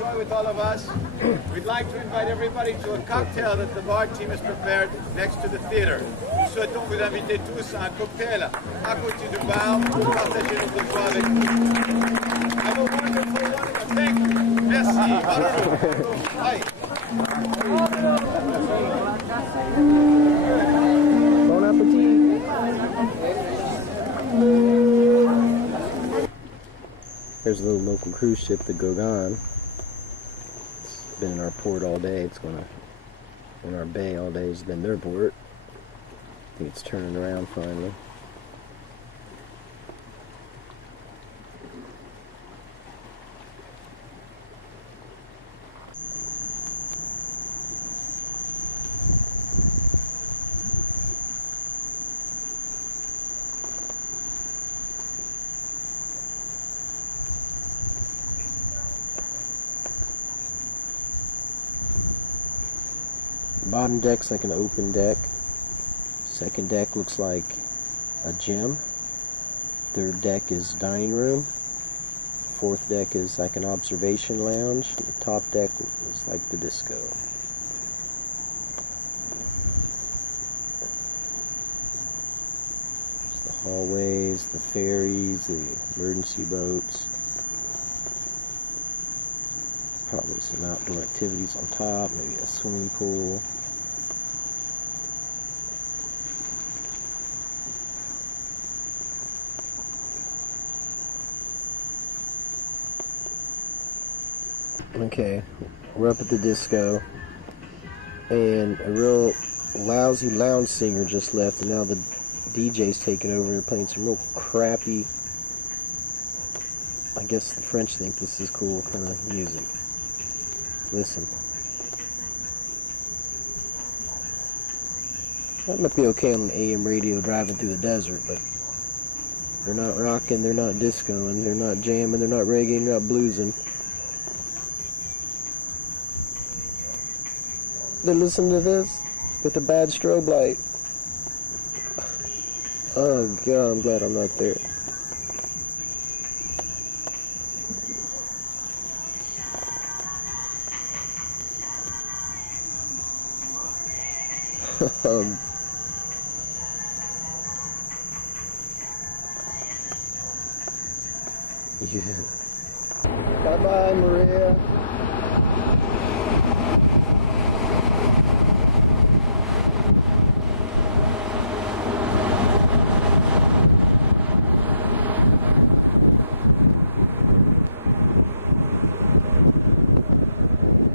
enjoy with all of us, we'd like to invite everybody to a cocktail that the bar team has prepared next to the theater. Nous souhaitons vous inviter tous à un cocktail à côté du bar pour partager notre joie avec vous. Have a wonderful, wonderful, thank you. Merci. Bye. Bon appetit. There's a little local cruise ship, the Gogan. It's been in our port all day. It's in our bay all day. It's been their port. I think it's turning around finally. Bottom deck's like an open deck. Second deck looks like a gym. Third deck is dining room. Fourth deck is like an observation lounge. The top deck is like the disco. There's the hallways, the ferries, the emergency boats. Probably some outdoor activities on top, maybe a swimming pool. Okay, we're up at the disco, and a real lousy lounge singer just left, and now the DJ's taking over. They're playing some real crappy, I guess the French think this is cool kind of music. Listen. That might be okay on an AM radio driving through the desert, but they're not rocking, they're not discoing, they're not jamming, they're not reggae, they're not bluesing. Then listen to this with a bad strobe light. Oh God, I'm glad I'm not there. Yeah. Bye-bye, Moorea.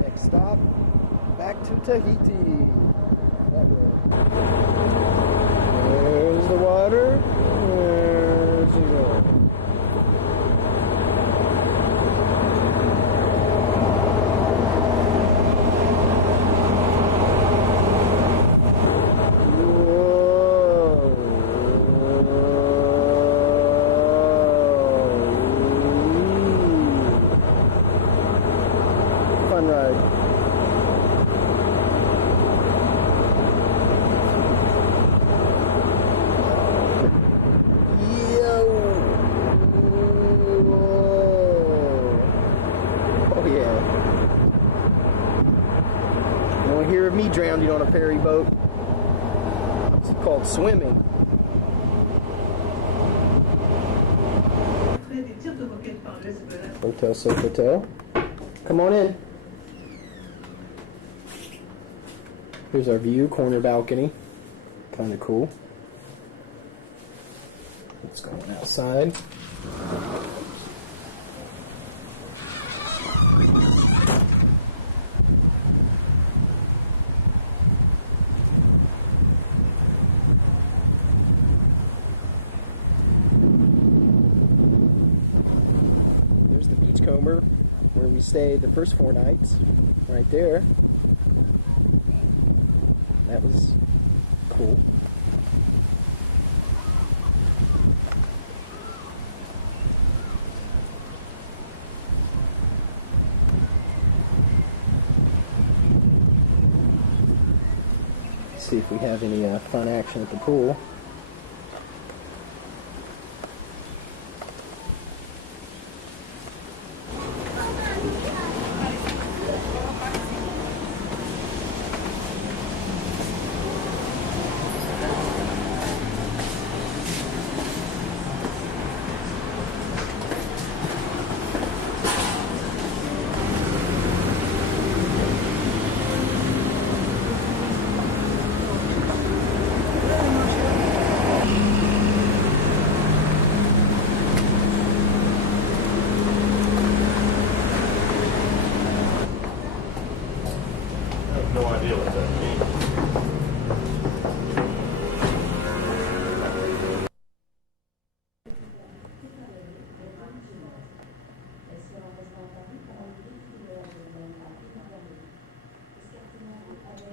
Next stop, back to Tahiti. That way. There's the water. There's the water. Fun ride. Oh yeah. You won't hear of me drowning on a ferry boat. It's called swimming. Hotel Sofitel. Come on in. Here's our view, corner balcony. Kind of cool. Let's go outside. There's the Beachcomber, where we stayed the first 4 nights, right there. That was cool. Let's see if we have any fun action at the pool. no idea what that means.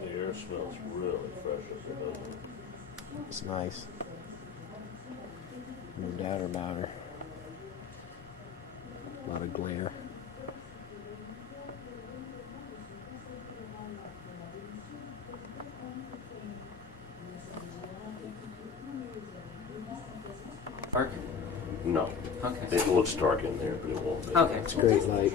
The air smells really fresh up here, doesn't it? It's nice. No doubt about her. A lot of glare. Dark? No. Okay. It looks dark in there, but it won't be. Okay. It's great light.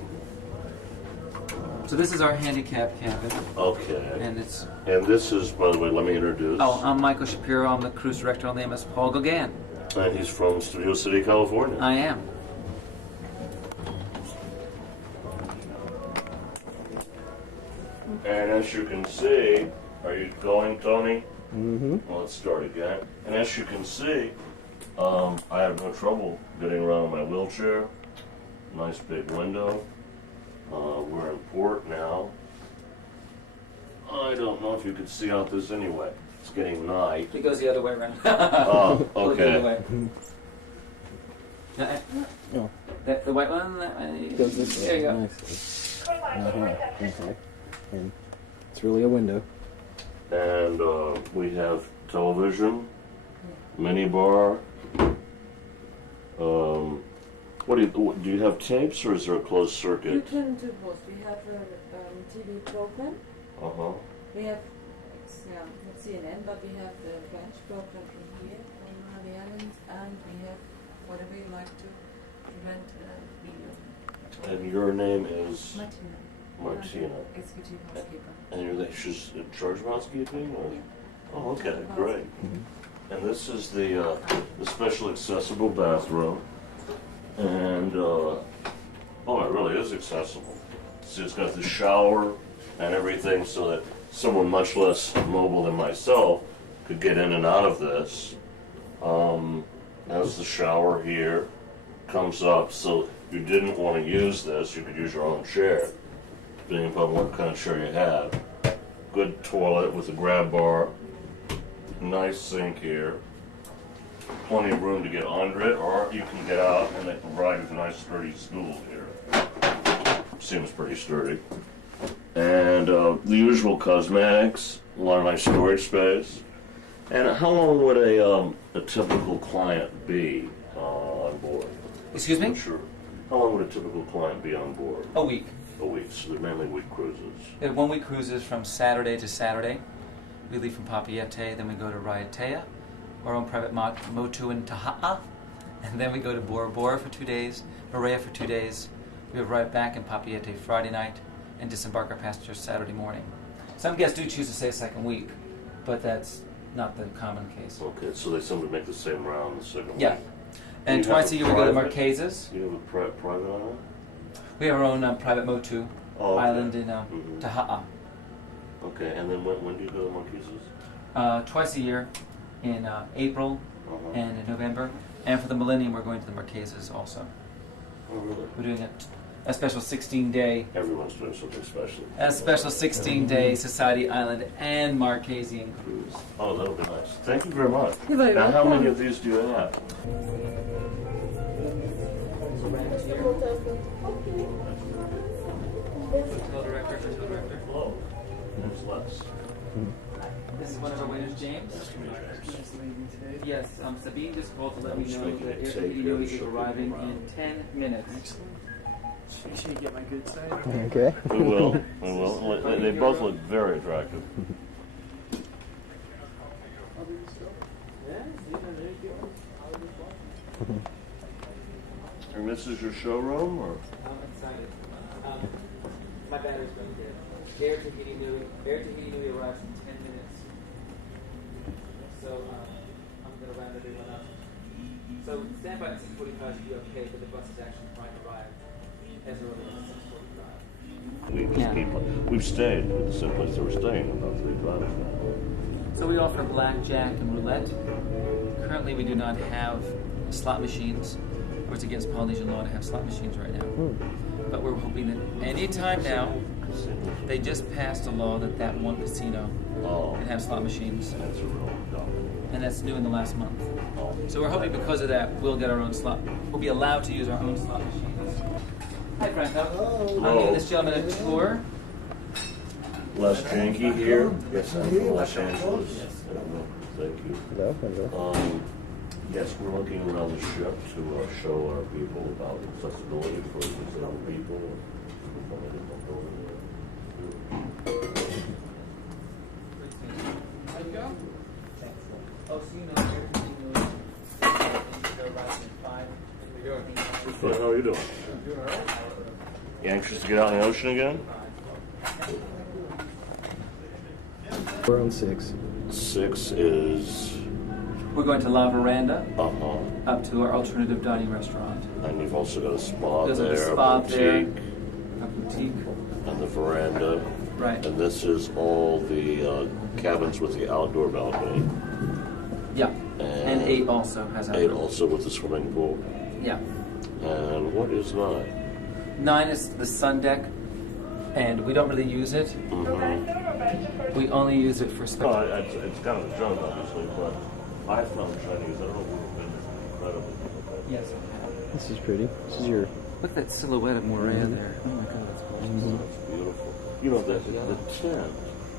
So this is our handicap cabin. Okay. And it's... And this is, by the way, let me introduce. Oh, I'm Michael Shapiro. I'm the cruise director on the MS Paul Gauguin. And he's from Studio City, California. I am. And as you can see, are you going, Tony? Mm-hmm. Well, let's start again. And as you can see, I have no trouble getting around in my wheelchair. Nice big window. We're in port now. I don't know if you can see out this anyway. It's getting night. It goes the other way around. Oh, Goes the other way. Oh. The white one? That one? Goes this way. There you go. Nice. Okay. And it's really a window. And we have television, mini bar. What do you have tapes, or is there a closed circuit? You can do both. We have a TV program. We have not CNN, but we have the French program in here on the island, and we have whatever you like to rent video. And your name is? Martina. Executive housekeeper. And she's in charge of housekeeping? Or? Yeah. Oh, okay, great. And this is the special accessible bathroom. And, oh, it really is accessible. See, it's got the shower and everything so that someone much less mobile than myself could get in and out of this. Has the shower here, comes up, so if you didn't want to use this, you could use your own chair, depending upon what kind of chair you have. Good toilet with a grab bar, nice sink here, plenty of room to get under it, or you can get out and they provide you with a nice sturdy stool here. Seems pretty sturdy. And the usual cosmetics, a lot of nice storage space. And how long would a typical client be on board? Excuse me? Sure. How long would a typical client be on board? A week. A week, so they're mainly week cruises. 1 week cruises from Saturday to Saturday. We leave from Papeete, then we go to Raiatea, our own private motu in Taha'a, and then we go to Bora Bora for 2 days, Moorea for 2 days. We arrive back in Papeete Friday night and disembark our passengers Saturday morning. Some guests do choose to stay a second week, but that's not the common case. Okay, so they simply make the same round the second week? Yeah. And twice a year we go to Marquesas. You have a private island? We have our own private motu island in Taha'a. Okay, and then when do you go to Marquesas? Twice a year, in April and in November. And for the Millennium, we're going to the Marquesas also. Oh, really? We're doing a special 16-day... Everyone's doing something special. A special 16-day Society Island and Marquesian cruise. Oh, that'll be nice. Thank you very much. You're very now, welcome. how many of these do you have? Hotel director. Hello. Name's Les. This is one of our waiters, James. Nice to meet you, James. Yes, Sabine just called to let I'm me know speaking that at Air tape Tahiti here to is show people arriving around. in 10 minutes. Make sure you get my good side. Okay. We will. We will. They both look very attractive. And this is your showroom, or? I'm excited. My battery's running dead. Air Tahiti Nui arrives in 10 minutes. So I'm going to round everyone up. So stand by at 6:45 should be okay, but the bus is actually trying to arrive as early as 6:45. We just keep. We've stayed at the same place that we're staying about 3 times now. So we offer blackjack and roulette. Currently, we do not have slot machines. Or it's against Polynesian law to have slot machines right now. But we're hoping that any time now, They just passed a law that that one casino can have slot machines. That's a real dump. And that's new in the last month. So we're hoping because of that, we'll get our own slot. We'll be allowed to use our own slot machines. Hi, Franco. I'm giving this gentleman a tour. Les Janky here. Yes, I'm from Los Angeles. Thank you. Yes, we're looking around the ship to show our people about accessibility for disabled people. Oh, so you know everything moves. Good. How are you doing? Doing all right. You anxious to get out in the ocean again? We're on 6. 6 is... We're going to La Veranda, Uh-huh. up to our alternative dining restaurant. And you've also got a spa There's there, a spa there, boutique, a boutique. and the veranda. Right. And this is all the cabins with the outdoor balcony. Yeah. And 8 also has 8 outdoor. also with the swimming pool. Yeah. And what is 9? 9 is the sun deck, and we don't really use it. Mm-hmm. We only use it for spectacle. It's kind of a junk, obviously, but I found Chinese. I don't know if we've been incredible. Yes. This is pretty. This is your... Look at that silhouette of Moorea there. Oh my God, that's gorgeous. It's beautiful. You know, the tent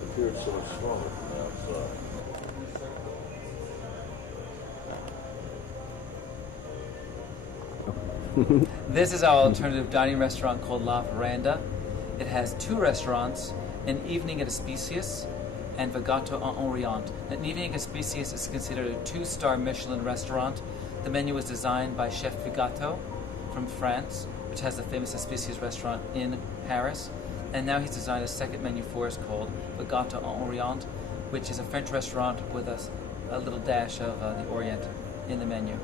appeared so much smaller from the outside. This is our alternative dining restaurant called La Veranda. It has 2 restaurants, an evening at Aspicius and Vagato en Orient. An evening at Aspicius is considered a 2-star Michelin restaurant. The menu was designed by Chef Vagato from France, which has the famous Aspicius restaurant in Paris. And now he's designed a second menu for us called Vagato en Orient, which is a French restaurant with a little dash of the Orient in the menu.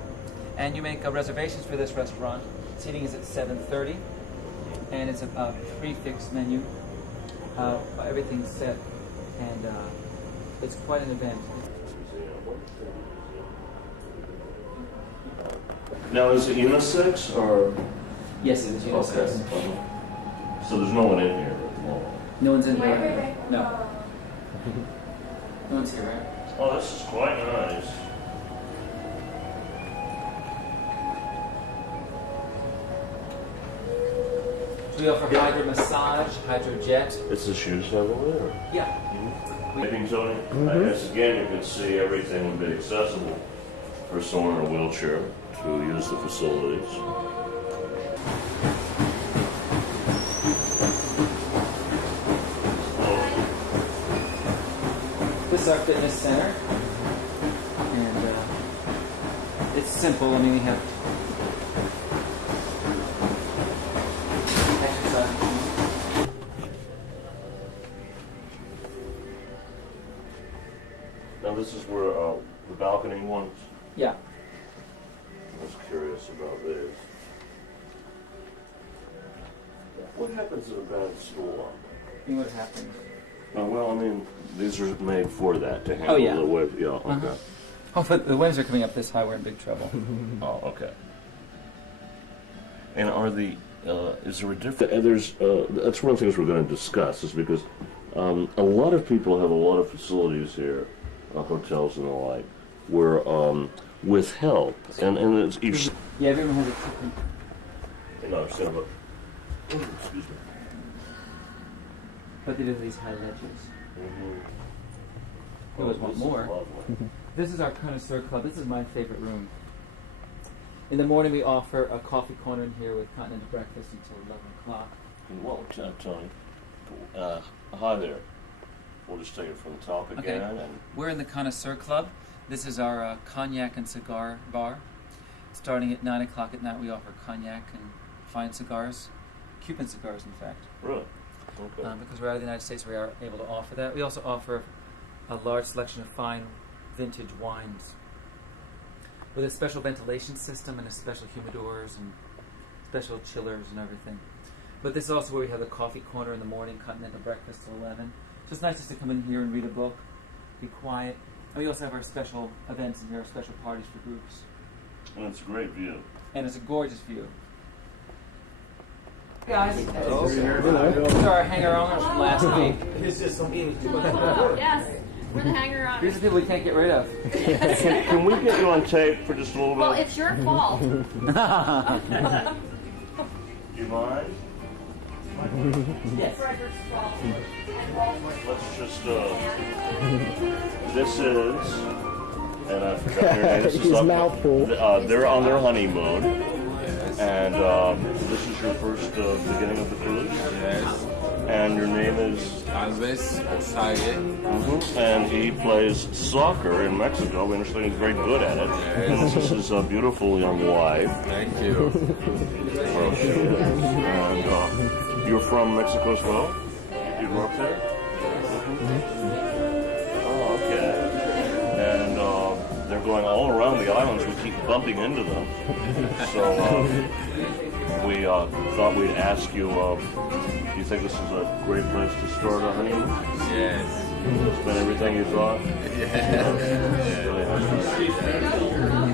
And you make reservations for this restaurant. Seating is at 7:30, and it's a prefix menu. Everything's set, and it's quite an event. Now, is it unisex or? Yes, it is unisex. Okay. So there's no one in here. No one's in here. No. No one's here, right? Oh, this is quite nice. We offer hydro massage, hydrojet. It's the shoes have over there. Yeah. Maybe, Tony? I guess again you can see everything would be accessible for someone in a wheelchair to use the facilities. This is our fitness center, and it's simple. I mean, we have exercise. Now this is where the balcony ones. Yeah. I was curious about this. What happens in a bad storm? What happens? Well, I mean, these are made for that to handle the wave. Yeah. Okay. Oh, but the waves are coming up this high. We're in big trouble. Oh, okay. And are the is there a different? There's that's one of the things we're going to discuss is because a lot of people have a lot of facilities here, hotels and the like, where with help and it's each. Yeah, everyone has a different. No, understand, but excuse me. But they do these high ledges. Mm-hmm. You always want more. This is our connoisseur club. This is my favorite room. In the morning, we offer a coffee corner in here with continental breakfast until 11 o'clock. Well, Tony, hi there. We'll just take it from the top again. Okay. And we're in the connoisseur club. This is our cognac and cigar bar. Starting at 9 o'clock at night, we offer cognac and fine cigars, Cuban cigars, in fact. Really? Okay. Because we're out of the United States, we are able to offer that. We also offer a large selection of fine vintage wines with a special ventilation system and a special humidors and special chillers and everything. But this is also where we have the coffee corner in the morning, continental breakfast till 11. So it's nice just to come in here and read a book, be quiet. And we also have our special events in here, our special parties for groups. And it's a great view. And it's a gorgeous view. Guys, these are our hanger-oners from last week. Oh, yes. We're the hanger-oners. These are people we can't get rid of. Can we get you on tape for just a little bit? Well, it's your fault. Do you mind? Yes. Let's just, this is, and I forgot your name. This is His mouth full. They're on their honeymoon, and this is your first beginning of the cruise? Yes. And your name is? Alves Osaye. And he plays soccer in Mexico. We understand he's very good at it. Yes. And this is his beautiful young wife. Thank you. Well, she is. And you're from Mexico as well? You grew up there? Oh, okay. And they're going all around the islands. We keep bumping into them. So we thought we'd ask you, do you think this is a great place to start a honeymoon? Yes. It's been everything you thought? Yeah.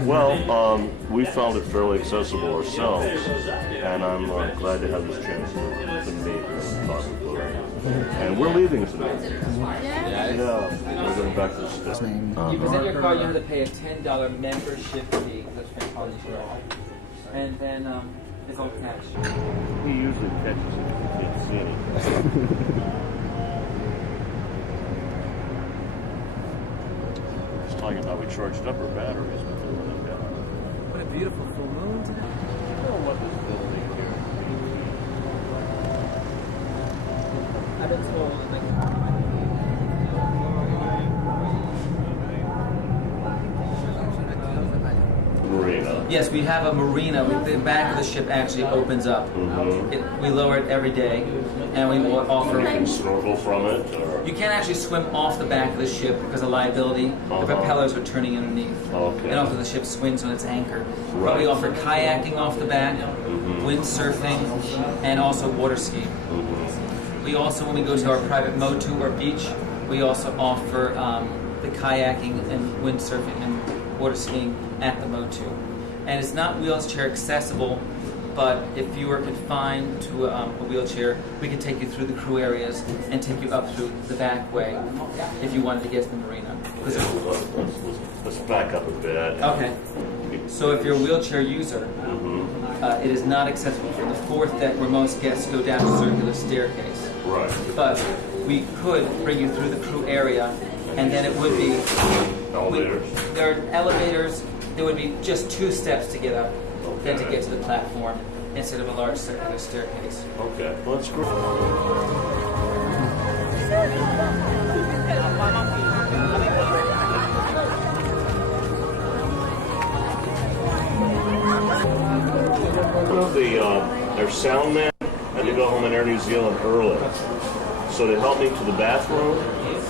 Well, we found it fairly accessible ourselves, and I'm glad to have this chance to meet and talk with you. And we're leaving tonight. Yeah. We're going back to the States. You present your card, you have to pay a $10 membership fee. That's for college. And then it's all cash. He usually catches it if he can't see anything. He's talking about we charged up our batteries. What a beautiful full moon tonight. Oh, what is building here? I've been told, Marina. yes, we have a marina. The back of the ship actually opens up. We lower it every day, and we will offer. You can snorkel from it, or? You can't actually swim off the back of the ship because of liability. The propellers are turning underneath. Okay. And also the ship swings on its anchor. Right. But we offer kayaking off the back, windsurfing, and also water skiing. We also, when we go to our private motu or beach, we also offer the kayaking and windsurfing and water skiing at the motu. And it's not wheelchair accessible, but if you are confined to a wheelchair, we can take you through the crew areas and take you up through the back way if you wanted to get to the marina. Let's back up a bit. Okay. So if you're a wheelchair user, it is not accessible from the fourth deck where most guests go down a circular staircase. Right. But we could bring you through the crew area, and then it would be elevators. There are elevators. There would be just 2 steps to get up, then to get to the platform instead of a large circular staircase. Okay. Well, that's great. Their sound man had to go home in Air New Zealand early. So to help me to the bathroom,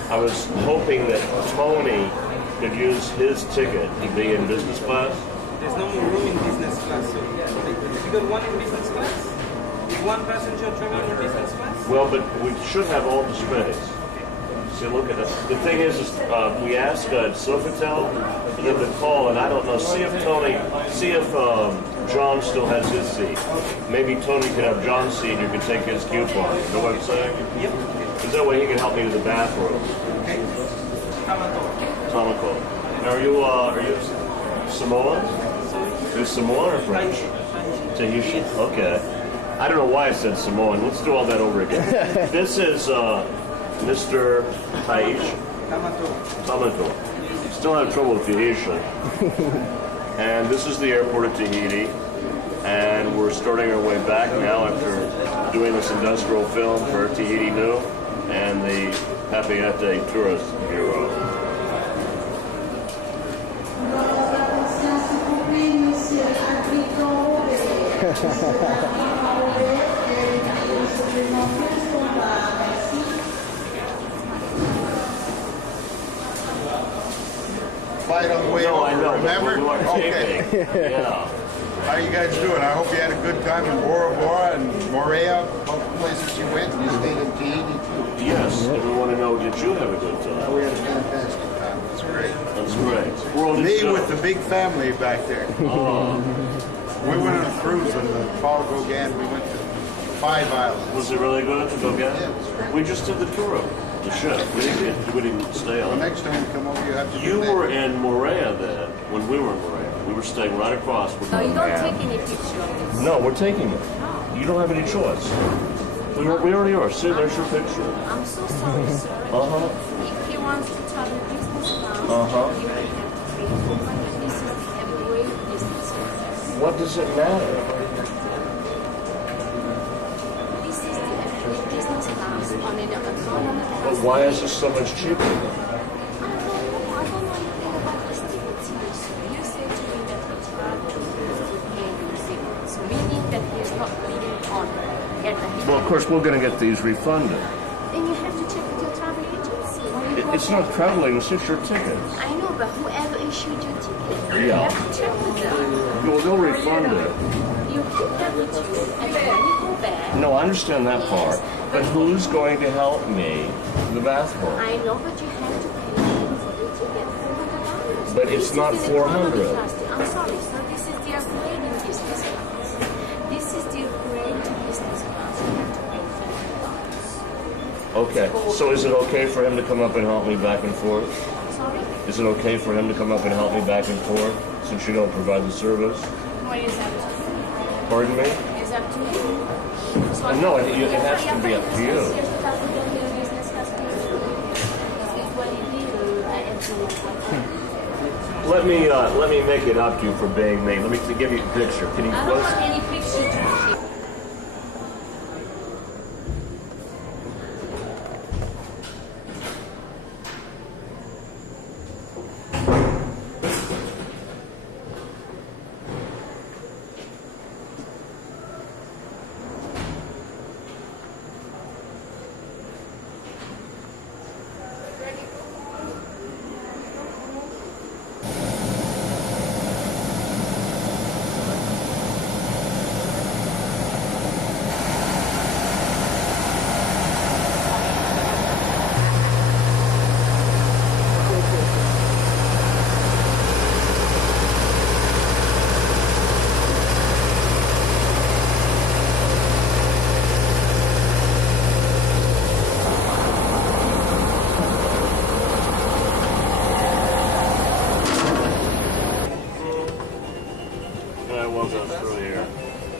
I was hoping that Tony could use his ticket to be in business class. There's no more room in business class. So you got one in business class? One passenger traveling in business class? Well, but we should have all the space. See, look at this. The thing is we asked Sofitel for them to call, and I don't know. See if John still has his seat. Maybe Tony could have John's seat, and you could take his coupon. You know what I'm saying? Yep. Because that way he can help me to the bathroom. Okay. Tamako. Now, are you Samoan? Are you Samoan or French? Tahitian. Okay. I don't know why I said Samoan. Let's do all that over again. This is Mr. Tahitian. Tamato. Still have trouble with Tahitian. And this is the airport of Tahiti. And we're starting our way back now after doing this industrial film for Tahiti New and the Papeete Tourist Bureau. Flight on the way No, over, I know. remember? We weren't Okay. taping. Yeah. How you guys doing? I hope you had a good time in Bora Bora and Moorea, both places you went. You stayed in Tahiti too. Yes, and we want to know, did you have a good time? We had a fantastic time. That's great. That's great. World is Me so- with the big family back there. Oh. We went on a cruise on the Paul Gauguin. We went to 5 islands. Was it really good to go get it? We just did the tour of it, the ship. We didn't stay on The it. next time you come over, you have to You do that. were in Moorea then, when we were in Moorea. We were staying right across. So you don't take any picture of this? No, we're taking it. You don't have any choice. We already are. See, there's your picture. I'm so sorry, sir. If he wants to travel business class, you will have to pay for it. This is a great business class. What does it matter? This is the business class on an economy class. But why is it so much cheaper? I don't know anything about this ticket, sir. You said to me that he traveled with paying the so meaning that he is not living on at the Well, of course, we're going to get these refunded. Then you have to check with your travel agency. When you go It's not back. traveling, it's just your tickets. I know, but whoever issued your ticket, you Yeah. have to check with them. Well, they'll refund it. You keep that with you, and then when you go back, No, I understand that part. But who's going to help me with the bathroom? I know, but you have to pay for the ticket, $400. But it's not This is the economy 400. class. I'm sorry, sir. This is the upgrading business class. This is the upgrading business class. You have to pay $400. Okay, so is it okay for him to come up and help me back and forth? Sorry? Is it okay for him to come up and help me back and forth since you don't provide the service? What is up to you? Pardon me? It's up to you. So No, it has to be up to you. Let me make it up to you for being me. Let me give you a picture. Can you I don't want any pictures.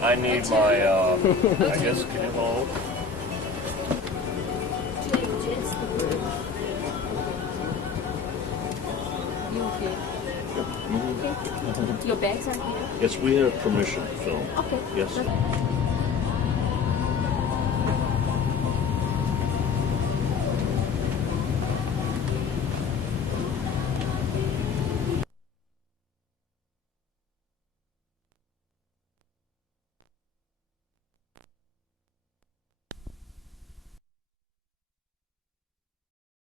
I need my, I guess, can you hold? You okay? Okay. Your bags are here. Yes, we have permission to film. Okay. Yes.